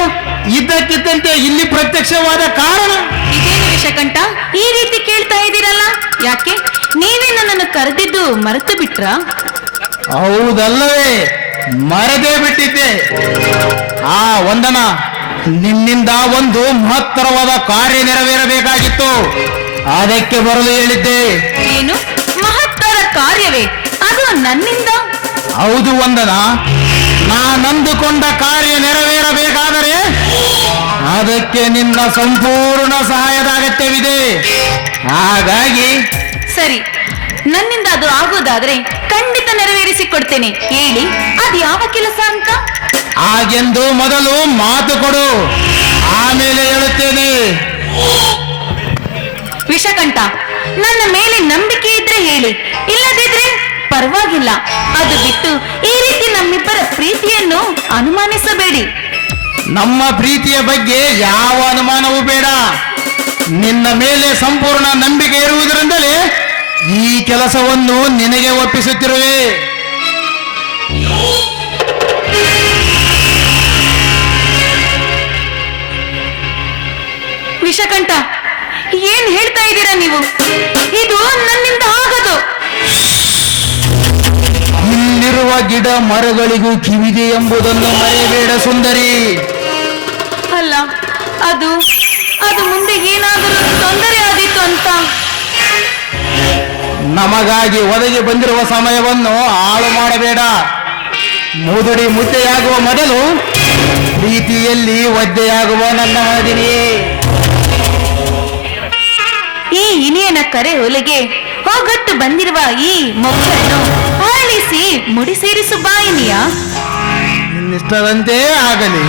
ಇದ್ದಕ್ಕಿದ್ದಂತೆ ಇಲ್ಲಿ ಪ್ರತ್ಯಕ್ಷವಾದ ಕಾರಣ? ಇದೇನು ವಿಷಕಂಠ, ಈ ರೀತಿ ಕೇಳ್ತಾ ಇದ್ದೀರಲ್ಲ? ಯಾಕೆ, ನೀವೇ ನನ್ನನ್ನು ಕರೆದಿದ್ದು ಮರೆತು ಬಿಟ್ರ? ಹೌದಲ್ಲವೇ, ಮರೆದೇ ಬಿಟ್ಟಿದ್ದೆ. ವಂದನಾ, ನಿನ್ನಿಂದ ಒಂದು ಮಹತ್ತರವಾದ ಕಾರ್ಯ ನೆರವೇರಬೇಕಾಗಿತ್ತು, ಅದಕ್ಕೆ ಬರಲು ಹೇಳಿದ್ದೆ. ಏನು ಮಹತ್ತರ ಕಾರ್ಯವೇ ಅದು ನನ್ನಿಂದ? ಹೌದು ವಂದನಾ, ನಾನಂದುಕೊಂಡ ಕಾರ್ಯ ನೆರವೇರಬೇಕಾದರೆ ಅದಕ್ಕೆ ನಿನ್ನ ಸಂಪೂರ್ಣ ಸಹಾಯದ ಅಗತ್ಯವಿದೆ. ಹಾಗಾಗಿ ಸರಿ, ನನ್ನಿಂದ ಅದು ಆಗೋದಾದ್ರೆ ಖಂಡಿತ ನೆರವೇರಿಸಿಕೊಡ್ತೇನೆ. ಹೇಳಿ, ಅದು ಯಾವ ಕೆಲಸ ಅಂತ? ಹಾಗೆಂದು ಮೊದಲು ಮಾತು ಕೊಡು, ಆಮೇಲೆ ಹೇಳುತ್ತೇನೆ. ವಿಷಕಂಠ, ನನ್ನ ಮೇಲೆ ನಂಬಿಕೆ ಇದ್ರೆ ಹೇಳಿ, ಇಲ್ಲದಿದ್ರೆ ಪರವಾಗಿಲ್ಲ. ಅದು ಬಿಟ್ಟು ಈ ರೀತಿ ನಮ್ಮಿಬ್ಬರ ಪ್ರೀತಿಯನ್ನು ಅನುಮಾನಿಸಬೇಡಿ. ನಮ್ಮ ಪ್ರೀತಿಯ ಬಗ್ಗೆ ಯಾವ ಅನುಮಾನವೂ ಬೇಡ. ನಿನ್ನ ಮೇಲೆ ಸಂಪೂರ್ಣ ನಂಬಿಕೆ ಇರುವುದರಿಂದಲೇ ಈ ಕೆಲಸವನ್ನು ನಿನಗೆ ಒಪ್ಪಿಸುತ್ತಿರುವೆ. ವಿಷಕಂಠ, ಏನ್ ಹೇಳ್ತಾ ಇದ್ದೀರಾ ನೀವು? ಇದು ನನ್ನಿಂದ ಆಗದು. ಇಲ್ಲಿರುವ ಗಿಡ ಮರಗಳಿಗೂ ಕಿವಿದೆ ಎಂಬುದನ್ನು ಮರೆಯಬೇಡ ಸುಂದರಿ. ಅಲ್ಲ, ಅದು ಮುಂದೆ ಏನಾದರೂ ತೊಂದರೆ ಆದೀತು ಅಂತ. ನಮಗಾಗಿ ಒದಗಿ ಬಂದಿರುವ ಸಮಯವನ್ನು ಹಾಳು ಮಾಡಬೇಡ. ಮುದುಡಿ ಮುದ್ದೆಯಾಗುವ ಮೊದಲು ಪ್ರೀತಿಯಲ್ಲಿ ಒದ್ದೆಯಾಗುವ ನನ್ನ ಮನದಿನಿಯೇ. ಈ ಇನಿಯನ ಕರೆ ಹೊಲಿಗೆ ಹೋಗಟ್ಟು ಬಂದಿರುವ ಈ ಮೊಗ್ಗನ್ನು ಆಳಿಸಿ ಮುಡಿ ಸೇರಿಸು ಬಾಯಿನಿಯ. ನಿನ್ನಿಷ್ಟದಂತೆ ಆಗಲಿ.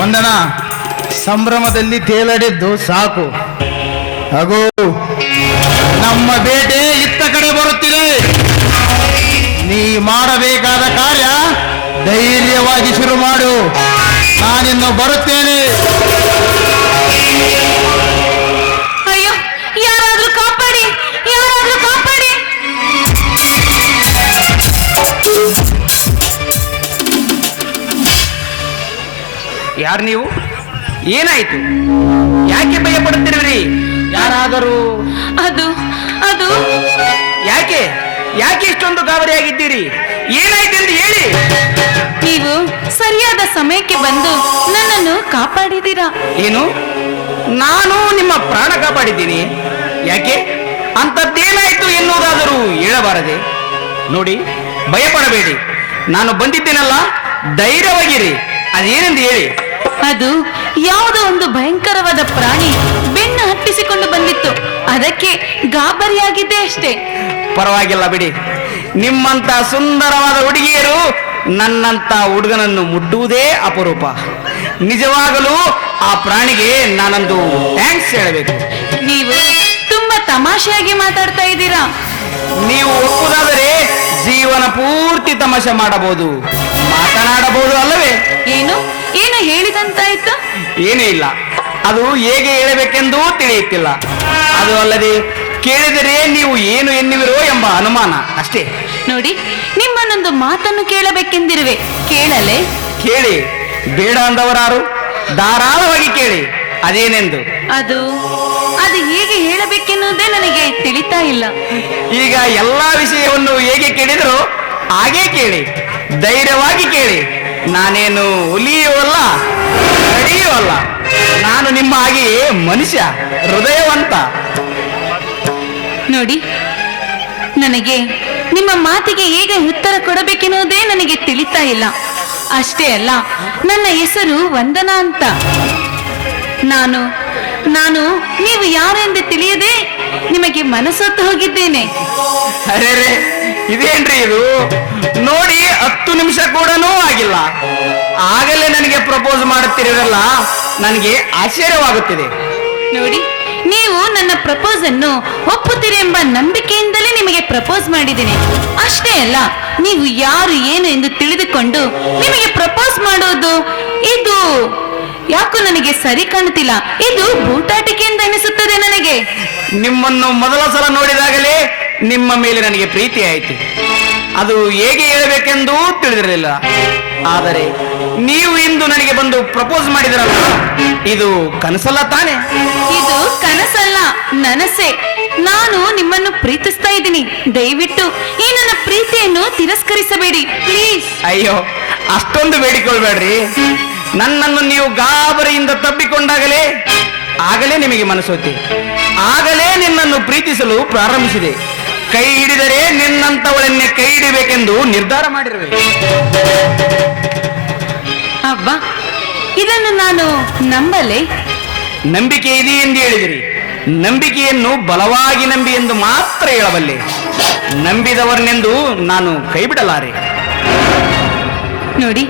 ವಂದನ, ಸಂಭ್ರಮದಲ್ಲಿ ತೇಲಡಿದ್ದು ಸಾಕು. ಹಾಗೂ ನಮ್ಮ ಬೇಟೆ ಇತ್ತ ಕಡೆ ಬರುತ್ತಿದೆ. ನೀ ಮಾಡಬೇಕಾದ ಕಾರ್ಯ ಧೈರ್ಯವಾಗಿ ಶುರು ಮಾಡು. ನಾನಿನ್ನು ಬರುತ್ತೇನೆ. ಅಯ್ಯೋ, ಯಾರಾದ್ರೂ ಕಾಪಾಡಿ, ಯಾರಾದ್ರೂ ಕಾಪಾಡಿ. ಯಾರು ನೀವು? ಏನಾಯ್ತು? ಯಾಕೆ ಭಯ ಪಡುತ್ತಿರುವಿರಿ? ಯಾರಾದರೂ ಅದು ಅದು ಯಾಕೆ ಯಾಕೆ ಇಷ್ಟೊಂದು ಗಾಬರಿಯಾಗಿದ್ದೀರಿ? ಏನಾಯ್ತು ಎಂದು ಹೇಳಿ. ನೀವು ಸರಿಯಾದ ಸಮಯಕ್ಕೆ ಬಂದು ನನ್ನನ್ನು ಕಾಪಾಡಿದ್ದೀರಾ. ಏನು? ನಾನು ನಿಮ್ಮ ಪ್ರಾಣ ಕಾಪಾಡಿದ್ದೀನಿ? ಯಾಕೆ? ಅಂಥದ್ದೇನಾಯ್ತು ಎನ್ನುವುದಾದರೂ ಹೇಳಬಾರದೆ? ನೋಡಿ, ಭಯಪಡಬೇಡಿ. ನಾನು ಬಂದಿದ್ದೇನಲ್ಲ, ಧೈರ್ಯವಾಗಿರಿ. ಅದೇನೆಂದು ಹೇಳಿ. ಅದು ಯಾವುದೋ ಒಂದು ಭಯಂಕರವಾದ ಪ್ರಾಣಿ ಬೆನ್ನು ಹತ್ತಿಸಿಕೊಂಡು ಬಂದಿತ್ತು. ಅದಕ್ಕೆ ಗಾಬರಿಯಾಗಿದ್ದೆ ಅಷ್ಟೇ. ಪರವಾಗಿಲ್ಲ ಬಿಡಿ. ನಿಮ್ಮಂತ ಸುಂದರವಾದ ಹುಡುಗಿಯರು ನನ್ನಂತ ಹುಡುಗನನ್ನು ಮುಟ್ಟುವುದೇ ಅಪರೂಪ. ನಿಜವಾಗಲೂ ಆ ಪ್ರಾಣಿಗೆ ನಾನೊಂದು ಥ್ಯಾಂಕ್ಸ್ ಹೇಳಬೇಕು. ನೀವು ತುಂಬಾ ತಮಾಷೆಯಾಗಿ ಮಾತಾಡ್ತಾ ಇದ್ದೀರಾ. ನೀವು ಒಪ್ಪುದಾದರೆ ಜೀವನ ಪೂರ್ತಿ ತಮಾಷೆ ಮಾಡಬಹುದು, ಮಾತನಾಡಬಹುದು ಅಲ್ಲವೇ? ಏನು ಏನು ಹೇಳಿದಂತಾಯ್ತು? ಏನೂ ಇಲ್ಲ. ಅದು ಹೇಗೆ ಹೇಳಬೇಕೆಂದೂ ತಿಳಿಯುತ್ತಿಲ್ಲ. ಅದು ಅಲ್ಲದೆ ಕೇಳಿದರೆ ನೀವು ಏನು ಎನ್ನುವಿರೋ ಎಂಬ ಅನುಮಾನ ಅಷ್ಟೇ. ನೋಡಿ, ನಿಮ್ಮನ್ನೊಂದು ಮಾತನ್ನು ಕೇಳಬೇಕೆಂದಿರುವೆ. ಕೇಳಲೆ? ಕೇಳಿ, ಬೇಡ ಅಂದವರಾರು? ಧಾರಾಳವಾಗಿ ಕೇಳಿ. ಅದೇನೆಂದು? ಅದು ಅದು ಹೇಗೆ ಹೇಳಬೇಕೆನ್ನುವುದೇ ನನಗೆ ತಿಳಿತಾ ಇಲ್ಲ. ಈಗ ಎಲ್ಲಾ ವಿಷಯವನ್ನು ಹೇಗೆ ಕೇಳಿದರೂ ಹಾಗೇ ಕೇಳಿ, ಧೈರ್ಯವಾಗಿ ಕೇಳಿ. ನಾನೇನು ಹುಲಿಯೂ ಅಲ್ಲ ಕಡಿಯೂ ಅಲ್ಲ, ನಾನು ನಿಮ್ಮ ಹಾಗೆ ಮನುಷ್ಯ, ಹೃದಯವಂತ. ನೋಡಿ, ನನಗೆ ನಿಮ್ಮ ಮಾತಿಗೆ ಹೇಗೆ ಉತ್ತರ ಕೊಡಬೇಕೆನ್ನುವುದೇ ನನಗೆ ತಿಳಿತಾ ಇಲ್ಲ. ಅಷ್ಟೇ ಅಲ್ಲ, ನನ್ನ ಹೆಸರು ವಂದನಾ ಅಂತ. ನಾನು ನೀವು ಯಾರೆಂದು ತಿಳಿಯದೆ ನಿಮಗೆ ಮನಸ್ಸೊತ್ತು ಹೋಗಿದ್ದೇನೆ. ಅರೆ ಇದೇನ್ರಿ ಇದು? ನೋಡಿ, 10 ನಿಮಿಷ ಕೂಡ ಆಗಿಲ್ಲ, ಆಗಲೇ ನನಗೆ ಪ್ರಪೋಸ್ ಮಾಡುತ್ತಿರೋದಲ್ಲ, ನನಗೆ ಆಶ್ಚರ್ಯವಾಗುತ್ತಿದೆ. ನೋಡಿ, ನೀವು ನನ್ನ ಪ್ರಪೋಸ್ ಅನ್ನು ಒಪ್ಪುತ್ತೀರಿ ಎಂಬ ನಂಬಿಕೆಯಿಂದಲೇ ನಿಮಗೆ ಪ್ರಪೋಸ್ ಮಾಡಿದ್ದೀನಿ. ಅಷ್ಟೇ ಅಲ್ಲ, ನೀವು ಯಾರು ಏನು ಎಂದು ತಿಳಿದುಕೊಂಡು ನಿಮಗೆ ಪ್ರಪೋಸ್ ಮಾಡೋದು ಇದು ಯಾಕೋ ನನಗೆ ಸರಿ ಕಾಣುತ್ತಿಲ್ಲ. ಇದು ಬೂಟಾಟಿಕೆ ಎಂದು ಅನಿಸುತ್ತದೆ ನನಗೆ. ನಿಮ್ಮನ್ನು ಮೊದಲ ಸಲ ನೋಡಿದಾಗಲೇ ನಿಮ್ಮ ಮೇಲೆ ನನಗೆ ಪ್ರೀತಿ ಆಯಿತು. ಅದು ಹೇಗೆ ಹೇಳಬೇಕೆಂದೂ ತಿಳಿದಿರಲಿಲ್ಲ. ಆದರೆ ನೀವು ಇಂದು ನನಗೆ ಬಂದು ಪ್ರಪೋಸ್ ಮಾಡಿದ್ರಲ್ಲ, ಇದು ಕನಸಲ್ಲ ತಾನೆ? ಇದು ಕನಸಲ್ಲ, ನನಸೆ. ನಾನು ನಿಮ್ಮನ್ನು ಪ್ರೀತಿಸ್ತಾ ಇದ್ದೀನಿ. ದಯವಿಟ್ಟು ಈ ನನ್ನ ಪ್ರೀತಿಯನ್ನು ತಿರಸ್ಕರಿಸಬೇಡಿ ಪ್ಲೀಸ್. ಅಯ್ಯೋ, ಅಷ್ಟೊಂದು ಬೇಡಿಕೊಳ್ಬೇಡ್ರಿ. ನನ್ನನ್ನು ನೀವು ಗಾಬರಿಯಿಂದ ತಬ್ಬಿಕೊಂಡಾಗಲೇ ಆಗಲೇ ನಿಮಗೆ ಮನಸ್ಸೋತಿ, ಆಗಲೇ ನಿನ್ನನ್ನು ಪ್ರೀತಿಸಲು ಪ್ರಾರಂಭಿಸಿದೆ. ಕೈ ಹಿಡಿದರೆ ನಿನ್ನಂತವಳನ್ನೇ ಕೈ ಹಿಡಿಬೇಕೆಂದು ನಿರ್ಧಾರ ಮಾಡಿರುವೆ. ಅಬ್ಬಾ, ಇದನ್ನು ನಾನು ನಂಬಲೆ? ನಂಬಿಕೆ ಇದೆ ಎಂದು ಹೇಳಿದಿರಿ. ನಂಬಿಕೆಯನ್ನು ಬಲವಾಗಿ ನಂಬಿ ಎಂದು ಮಾತ್ರ ಹೇಳಬಲ್ಲೆ. ನಂಬಿದವರನೆಂದು ನಾನು ಕೈ ಬಿಡಲಾರೆ. ನೋಡಿ,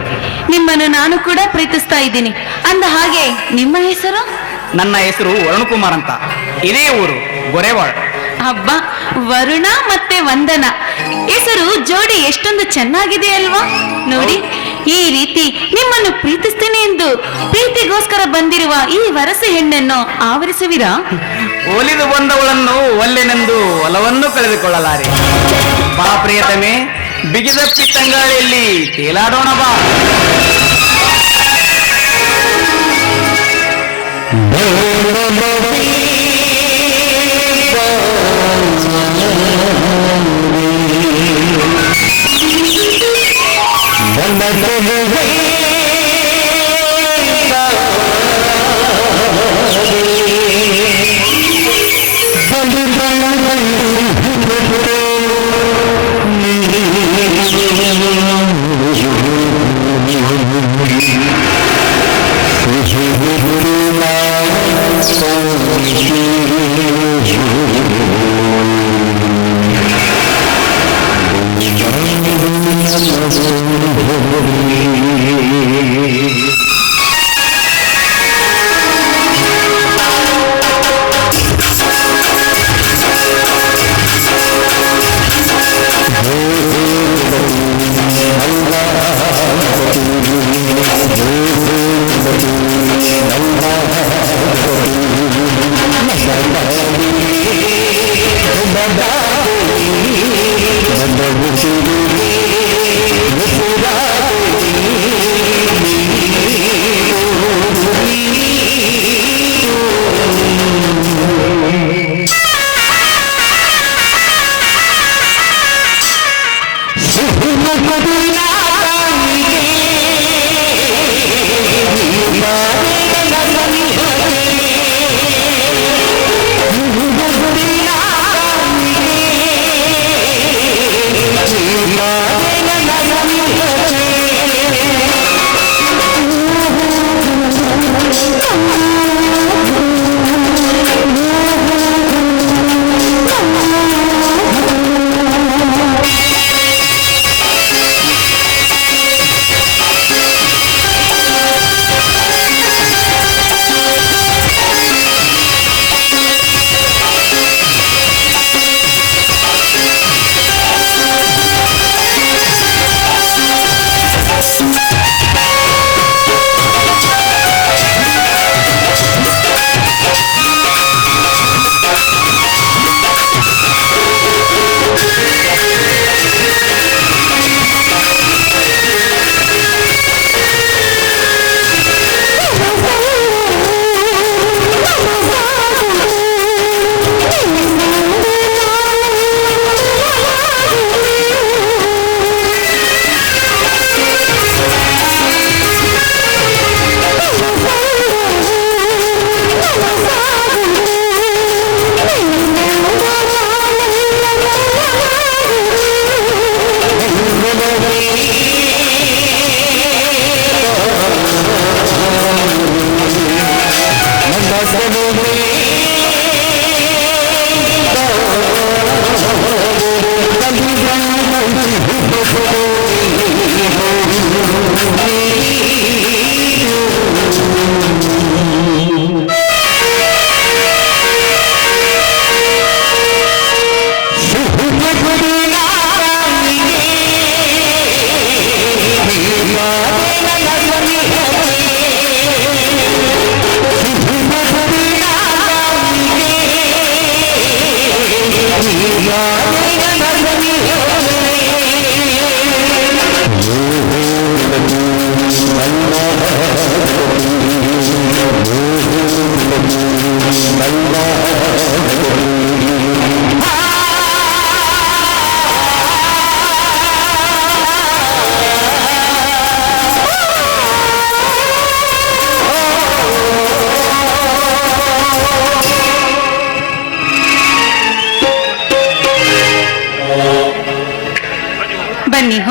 ನಿಮ್ಮನ್ನು ನಾನು ಕೂಡ ಪ್ರೀತಿಸ್ತಾ ಇದ್ದೀನಿ. ಅಂದ ಹಾಗೆ ನಿಮ್ಮ ಹೆಸರು? ನನ್ನ ಹೆಸರು ವರುಣ್ ಕುಮಾರ್ ಅಂತ. ಇದೇ ಊರು, ಗೊರೆವಾಡ. ಹಬ್ಬ, ವರುಣ ಮತ್ತೆ ವಂದನ ಹೆಸರು ಜೋಡಿ ಎಷ್ಟೊಂದು ಚೆನ್ನಾಗಿದೆ ಅಲ್ವಾ? ನೋಡಿ, ಈ ರೀತಿ ನಿಮ್ಮನ್ನು ಪ್ರೀತಿಸ್ತೇನೆ ಎಂದು ಪ್ರೀತಿಗೋಸ್ಕರ ಬಂದಿರುವ ಈ ವರಸೆ ಹೆಣ್ಣನ್ನು ಆವರಿಸುವಿರಾ? ಒಲಿದು ಬಂದವಳನ್ನು ಒಲ್ಲೆನೆಂದು ಒಲವನ್ನು ಕಳೆದುಕೊಳ್ಳಲಾರೆ. ಬಾ ಪ್ರಿಯತಮೆ, ಬಿಗಿದಪ್ಪಿ ತಂಗಾಳಿಯಲ್ಲಿ ತೇಲಾಡೋಣ ಬಾ.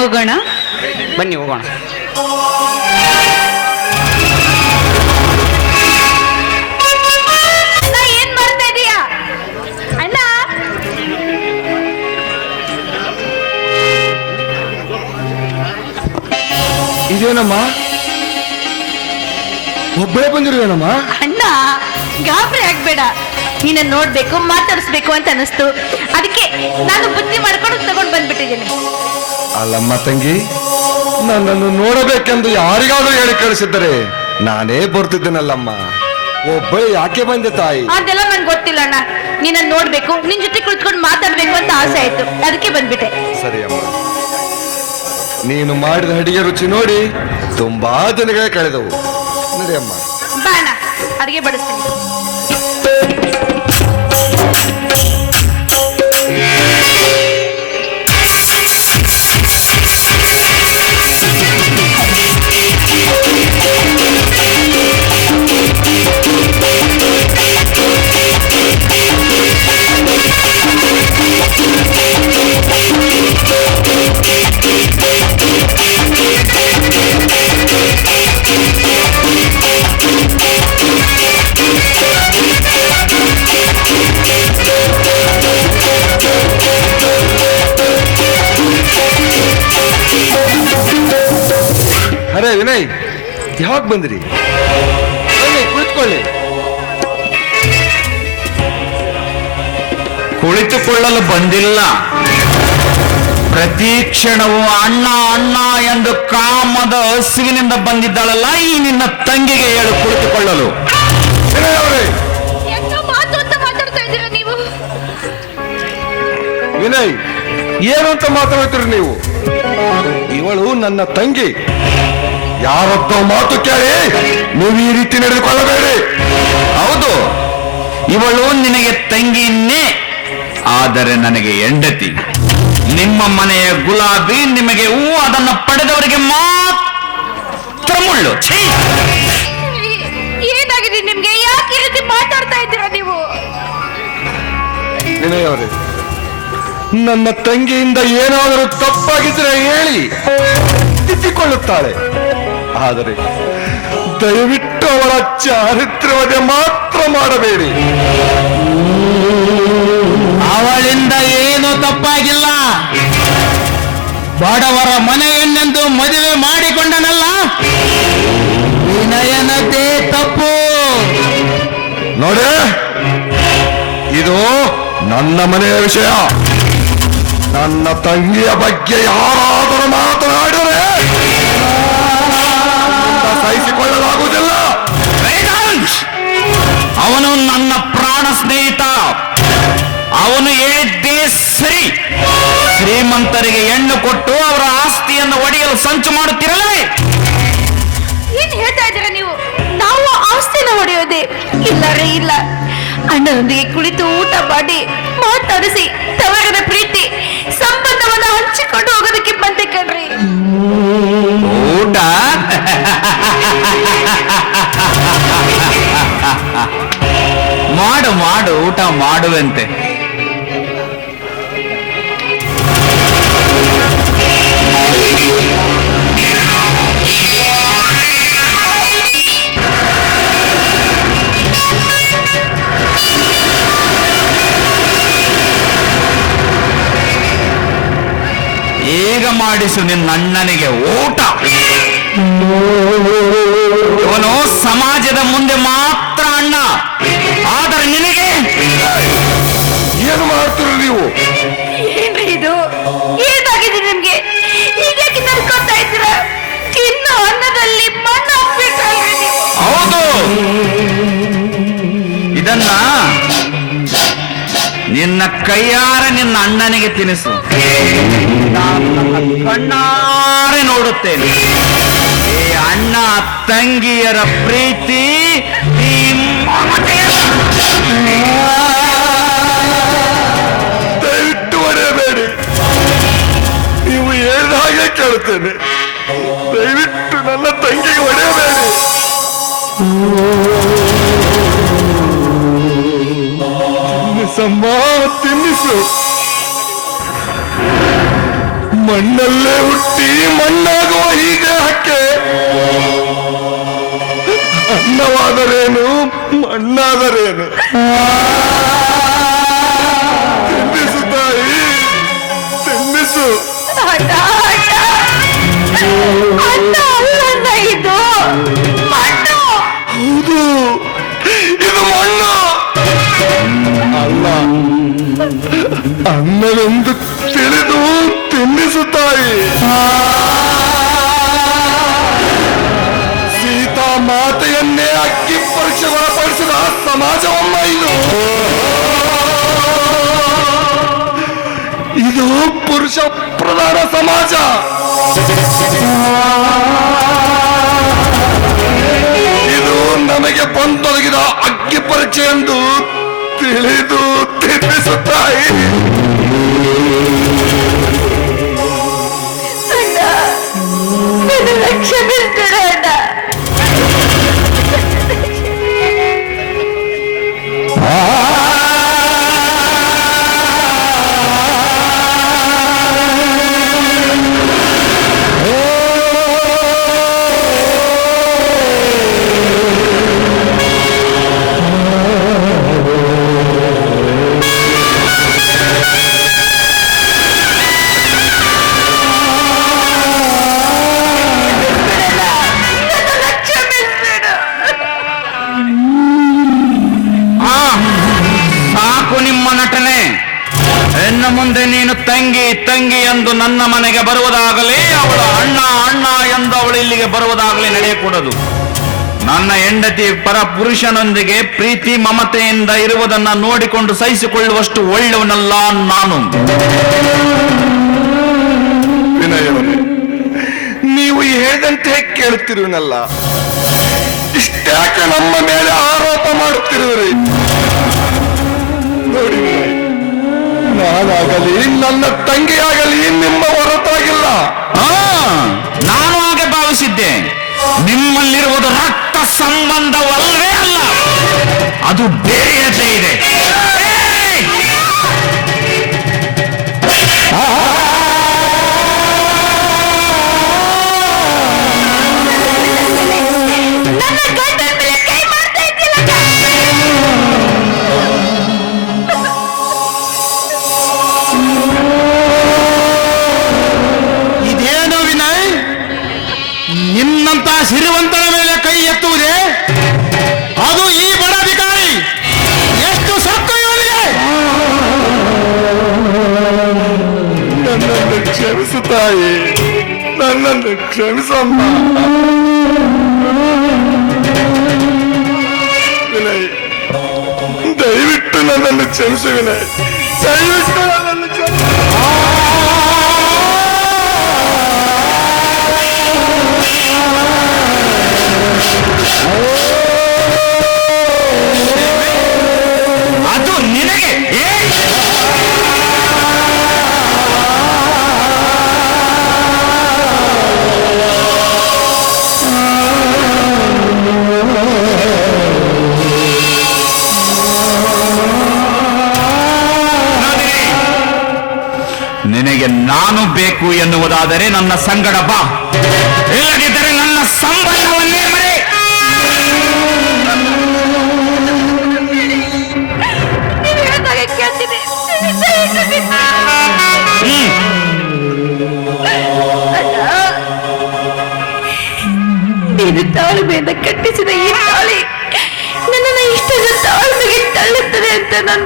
ಹೋಗೋಣ. ಬನ್ನಿ ಹೋಗೋಣ. ಏನ್ ಮಾಡ್ತಾ ಇದೀಯಾ ಅಣ್ಣ? ಇದೇನಮ್ಮ, ಒಬ್ಬಳೇ ಬಂದಿರುವೇನಮ್ಮ? ಅಣ್ಣ ಗಾಬರಿ ಆಗ್ಬೇಡ, ನಿನ್ನ ನೋಡ್ಬೇಕು ಮಾತಾಡಿಸ್ಬೇಕು ಅಂತ ಅನಿಸ್ತು, ಅದಕ್ಕೆ ನಾನು ಬುದ್ಧಿ ಮಾಡ್ಕೊಂಡು ತಗೊಂಡ್ ಬಂದ್ಬಿಟ್ಟಿದ್ದೀನಿ. ಅಲ್ಲಮ್ಮ ತಂಗಿ, ನನ್ನನ್ನು ನೋಡಬೇಕೆಂದು ಯಾರಿಗಾದ್ರೂ ಹೇಳಿ ಕಳಿಸಿದ್ದರೆ ನಾನೇ ಬರ್ತಿದ್ದೇನಲ್ಲಮ್ಮ. ಒಬ್ಬಳೆ ಯಾಕೆ ಬಂದೆ ತಾಯಿ? ಅದೆಲ್ಲ ನನ್ಗೆ ಗೊತ್ತಿಲ್ಲ ಅಣ್ಣ. ನಿನ್ನ ನೋಡ್ಬೇಕು, ನಿನ್ ಜೊತೆ ಕುಳಿತುಕೊಂಡು ಮಾತಾಡ್ಬೇಕು ಅಂತ ಆಸೆ ಆಯ್ತು, ಅದಕ್ಕೆ ಬಂದ್ಬಿಟ್ಟೆ. ಸರಿ ಅಮ್ಮ, ನೀನು ಮಾಡಿದ ಅಡಿಗೆ ರುಚಿ ನೋಡಿ ತುಂಬಾ ದಿನಗಳೇ ಕಳೆದವು. ನಡಿಯಮ್ಮ. ಬಾ ಅಣ್ಣ, ಅಡಿಗೆ ಬಡಿಸ್ತೀನಿ. ಅರೆ ವಿನಯ್, ಯಾವಾಗ ಬಂದ್ರಿ? ಬನ್ನಿ ಕುಳಿತುಕೊಳ್ಳಿ. ಕುಳಿತುಕೊಳ್ಳಲು ಬಂದಿಲ್ಲ, ಪ್ರತಿ ಕ್ಷಣವೂ ಅಣ್ಣ ಅಣ್ಣ ಎಂದು ಕಾಮದ ಹಸುವಿನಿಂದ ಬಂದಿದ್ದಾಳಲ್ಲ ಈ ನಿನ್ನ ತಂಗಿಗೆ ಹೇಳು ಕುಳಿತುಕೊಳ್ಳಲು. ವಿನಯ್ ಅವರೇ, ಮಾತು ಅಂತ ಮಾತಾಡ್ತಾ ಇದ್ದೀರಾ ನೀವು? ವಿನಯ್, ಏನು ಅಂತ ಮಾತಾಡ್ತೀರಿ ನೀವು? ಇವಳು ನನ್ನ ತಂಗಿ. ಯಾರೊಬ್ಬ ಮಾತು ಕೇಳಿ ನೀವು ಈ ರೀತಿ ನಡೆದುಕೊಳ್ಳಬೇಡಿ. ಹೌದು, ಇವಳು ನಿನಗೆ ತಂಗಿಯನ್ನೇ, ಆದರೆ ನನಗೆ ಹೆಂಡತಿ. ನಿಮ್ಮ ಮನೆಯ ಗುಲಾಬಿ ನಿಮಗೆ ಹೂವು, ಅದನ್ನು ಪಡೆದವರಿಗೆ ಮಾತ್ರ ಮುಳ್ಳು. ಛೀ! ಏನಾಗಿದೆ ನಿಮ್ಗೆ? ಯಾಕೆ ಈ ರೀತಿ ಮಾತಾಡ್ತಾ ಇದ್ದೀರಾ ನೀವು? ವಿನಯ್ ಅವರೇ, ನನ್ನ ತಂಗಿಯಿಂದ ಏನಾದರೂ ತಪ್ಪಾಗಿದ್ರೆ ಹೇಳಿ, ತಿದ್ದಿಕೊಳ್ಳುತ್ತಾಳೆ. ಆದರೆ ದಯವಿಟ್ಟು ಅವಳ ಚಾರಿತ್ರ್ಯವದೆ ಮಾತ್ರ ಮಾಡಬೇಡಿ. ಅವಳಿಂದ ಏನು ತಪ್ಪಾಗಿಲ್ಲ. ಬಡವರ ಮನೆಯನ್ನೆಂದು ಮದುವೆ ಮಾಡಿಕೊಂಡನಲ್ಲ, ವಿನಯನದೇ ತಪ್ಪು. ನೋಡಿ, ಇದು ನನ್ನ ಮನೆಯ ವಿಷಯ. ನನ್ನ ತಂಗಿಯ ಬಗ್ಗೆ ಯಾರಾದರೂ ಮಾತನಾಡಿದರೆ ಸಹಿಸಿಕೊಳ್ಳಲಾಗುವುದಿಲ್ಲ. ಅವನು ನನ್ನ ಪ್ರಾಣ ಸ್ನೇಹಿತ. ಅವನು ಹೇಳಿದ್ದೇ ಸರಿ. ಶ್ರೀಮಂತರಿಗೆ ಹೆಣ್ಣು ಕೊಟ್ಟು ಅವರ ಆಸ್ತಿಯನ್ನು ಒಡೆಯಲು ಸಂಚು ಮಾಡುತ್ತಿರಲೇ. ಏನ್ ಹೇಳ್ತಾ ಇದ್ದೀರಾ ನೀವು? ನಾವು ಆಸ್ತಿನ ಹೊಡೆಯೋದೆ ಇಲ್ಲ ರೀ, ಇಲ್ಲ. ಅಣ್ಣನೊಂದಿಗೆ ಕುಳಿತು ಊಟ ಮಾಡಿ ಮಾತಾಡಿಸಿ ತವರದ ಪ್ರೀತಿ ಸಂಬಂಧವನ್ನ ಹಂಚಿಕೊಂಡು ಹೋಗೋದಕ್ಕೆ ಬಂದೆ ಕಣ್ರಿ. ಊಟ ಮಾಡು ಮಾಡು, ಊಟ ಮಾಡುವಂತೆ. ಈಗ ಮಾಡಿಸು ನಿನ್ನ ಅಣ್ಣನಿಗೆ ಊಟ. ಇವನು ಸಮಾಜದ ಮುಂದೆ ಮಾತ್ರ ಅಣ್ಣ, ಆದರೆ ನಿನಗೆ ಏನು ಮಾಡ್ತೀರಿ ನೀವು? ಏನ್ರಿ ಇದು? ಏನಾಗಿದೆ ನಿಮ್ಗೆ? ಹೀಗಾಗಿ ನಡ್ಕೊತಾ ಇದ್ದೀರಾ? ತಿನ್ನೋ ಅನ್ನದಲ್ಲಿ ಮಣ್ಣು ಹಾಕ್ಬಿಟ್ರಲ್ರಿ ನೀವು. ಹೌದು, ಇದನ್ನ ನಿನ್ನ ಕೈಯಾರೆ ನಿನ್ನ ಅಣ್ಣನಿಗೆ ತಿನಿಸು. ನಾನು ನನ್ನ ಕಣ್ಣಾರೆ ನೋಡುತ್ತೇನೆ ಈ ಅಣ್ಣ ತಂಗಿಯರ ಪ್ರೀತಿ, ಈ ದಯವಿಟ್ಟು ಹೊಡೆಯಬೇಡಿ. ನೀವು ಹೇಳಿದ ಹಾಗೆ ಕೇಳುತ್ತೇನೆ. ದಯವಿಟ್ಟು ನನ್ನ ತಂಗಿಗೆ ಹೊಡೆಯಬೇಡಿ. ತಿನ್ನಿಸಮ್ಮ, ತಿನ್ನಿಸು. ಮಣ್ಣಲ್ಲೇ ಹುಟ್ಟಿ ಮಣ್ಣಾಗುವ ಈ ದೇಹಕ್ಕೆ ಅನ್ನವಾದರೇನು ಮಣ್ಣಾದರೇನು? ತಿನ್ನಿಸು ತಾಯಿ, ತಿನ್ನಿಸು. ಅಣ್ಣ, ಅಣ್ಣ ಅಲ್ಲ ಇದು ಮಣ್ಣು. ಹೌದು, ಇದು ಮಣ್ಣು ಅಲ್ಲ, ಅನ್ನವೆಂದು ತಿಳಿದು ತಿನ್ನಿಸು ತಾಯಿ. ಸೀತಾ ಮಾತೆಯನ್ನೇ ಅಕ್ಕಿ ಪರೀಕ್ಷೆಗೊಳಪಡಿಸಿದ ಸಮಾಜವಮ್ಮ ಇದು. ಇದು ಪುರುಷ ಪ್ರಧಾನ ಸಮಾಜ. ಇದು ನಮಗೆ ಬಂದೊದಗಿದ ಅಗ್ಗಿ ಪರೀಕ್ಷೆ ಎಂದು ತಿಳಿದು ತಿನ್ನಿಸುತ್ತಾಯಿ. ಕ್ಷಮಿಸ್ಬಿಡು ಅಣ್ಣ. ಸಾಕು ನಿಮ್ಮ ನಟನೆ. ಇನ್ನು ಮುಂದೆ ನೀನು ತಂಗಿ ತಂಗಿ ಎಂದು ನನ್ನ ಮನೆಗೆ ಬರುವುದಾಗಲಿ, ಅವಳ ಅಣ್ಣ ಅಣ್ಣ ಎಂದು ಅವಳು ಇಲ್ಲಿಗೆ ಬರುವುದಾಗಲಿ ನಡೆಯಕೂಡದು. ನನ್ನ ಹೆಂಡತಿ ಪರ ಪುರುಷನೊಂದಿಗೆ ಪ್ರೀತಿ ಮಮತೆಯಿಂದ ಇರುವುದನ್ನ ನೋಡಿಕೊಂಡು ಸಹಿಸಿಕೊಳ್ಳುವಷ್ಟು ಒಳ್ಳೆಯವನಲ್ಲ ನಾನು. ವಿನಯವರೇ, ನೀವು ಹೇಳಿದಂತೆ ಕೇಳುತ್ತಿರುವನಲ್ಲ, ಇಷ್ಟ್ಯಾಕೆ ನಮ್ಮ ಮೇಲೆ ಆರೋಪ ಮಾಡುತ್ತಿರುವಿರಿ? ನೋಡಿ ವಿನಯ್, ನಾನಾಗಲಿ ನನ್ನ ತಂಗಿಯಾಗಲಿ ನಿಮ್ಮ ಹೊರತಾಗಿಲ್ಲ. ನಾನು ಹಾಗೆ ಭಾವಿಸಿದ್ದೆ. ನಿಮ್ಮಲ್ಲಿರುವುದು ರಕ್ತ ಸಂಬಂಧವಲ್ಲವೇ ಅಲ್ಲ, ಅದು ಬೇರೆಯದೇ ಇದೆ. ನನ್ನ ಗಂಡನ ಮೇಲೆ ಕೈ ಮಾಡ್ತಾ ಇದ್ದಿಲ್ಲ. ಇದೇನು ವಿನಯ್, ನಿನ್ನಂತ ಸಿರಿವಂತರ ಮೇಲೆ ಕೈ ಎತ್ತುವುದೇ? ಅದು ಈ ಬಡ ಅಧಿಕಾರಿ. ಎಷ್ಟು ಸತ್ತು ಇವನಿಗೆ! ನನ್ನನ್ನು ಕ್ಷಮಿಸು ತಾಯಿ, ನನ್ನನ್ನು ಕ್ಷಮಿಸಮ್ಮ. ವಿನಯ್, ದಯವಿಟ್ಟು ನನ್ನನ್ನು ಕ್ಷಮಿಸು ವಿನಯ್, ದಯವಿಟ್ಟು ನನ್ನನ್ನು ಕ್ಷಮಿಸು. ಅದು ನಿನಗೆ ನಿನಗೆ ನಾನು ಬೇಕು ಎನ್ನುವುದಾದರೆ ನನ್ನ ಸಂಗಡ ಬಾ, ಇಲ್ಲದಿದ್ದರೆ ನನ್ನ ಸಂಬಂಧವನ್ನೇ ಮರೆ. ನೀವು ಹೇಳ್ದಾಗೆ ಕೇಳ್ತೀನಿ. ನೀನು ತಾಳ್ಮೆಯಿಂದ ಕಟ್ಟಿಸಿದ ಈ ತಾಳಿ ನನ್ನನ್ನು ಇಷ್ಟದ ತಾಳ್ಮೆಗೆ ತಳ್ಳುತ್ತದೆ ಅಂತ ನಾನು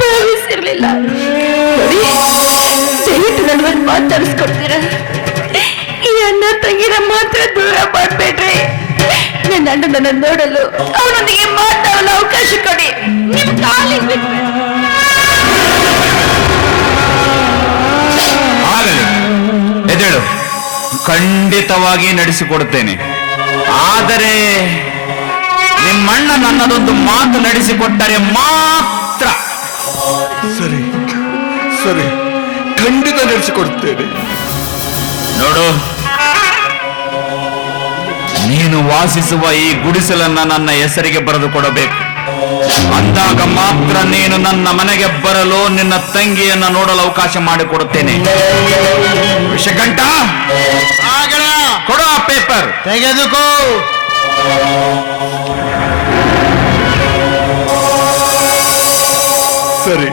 ಭಾವಿಸಿರ್ಲಿಲ್ಲ. ನೋಡಿ, ದಯವಿಟ್ಟು ನನ್ನ ಮಾತಾಡಿಸ್ಕೊಡ್ತೀರ. ಈ ಅಣ್ಣ ತಂಗಿನ ಮಾತ್ರ ದೂರ ಮಾಡ್ಬೇಡ್ರಿ. ನನ್ನ ಅಣ್ಣ ನನ್ನ ನೋಡಲು, ಅವನೊಂದಿಗೆ ಮಾತಾಡಲು ಅವಕಾಶ ಕೊಡಿ. ನಿಮ್ ಕಾಲಿಗೆ ಬಿಟ್ಟು ಆಗಲಿ, ಎದ್ದೇಳು, ಖಂಡಿತವಾಗಿ ನಡೆಸಿಕೊಡುತ್ತೇನೆ. ಆದರೆ ನಿಮ್ಮಣ್ಣ ನನ್ನದೊಂದು ಮಾತು ನಡೆಸಿಕೊಟ್ಟರೆ ಮಾತ್ರ. ಸರಿ ಸರಿ, ಖಂಡಿತ ನಡೆಸಿಕೊಡ್ತೇನೆ. ನೋಡು, ನೀನು ವಾಸಿಸುವ ಈ ಗುಡಿಸಲನ್ನ ನನ್ನ ಹೆಸರಿಗೆ ಬರೆದು ಕೊಡಬೇಕು. ಅಂದಾಗ ಮಾತ್ರ ನೀನು ನನ್ನ ಮನೆಗೆ ಬರಲು ನಿನ್ನ ತಂಗಿಯನ್ನ ನೋಡಲು ಅವಕಾಶ ಮಾಡಿಕೊಡುತ್ತೇನೆ. ವಿಷಗಂಟ ಕೊಡು ಆ ಪೇಪರ್. ತೆಗೆದುಕೋ. ಸರಿ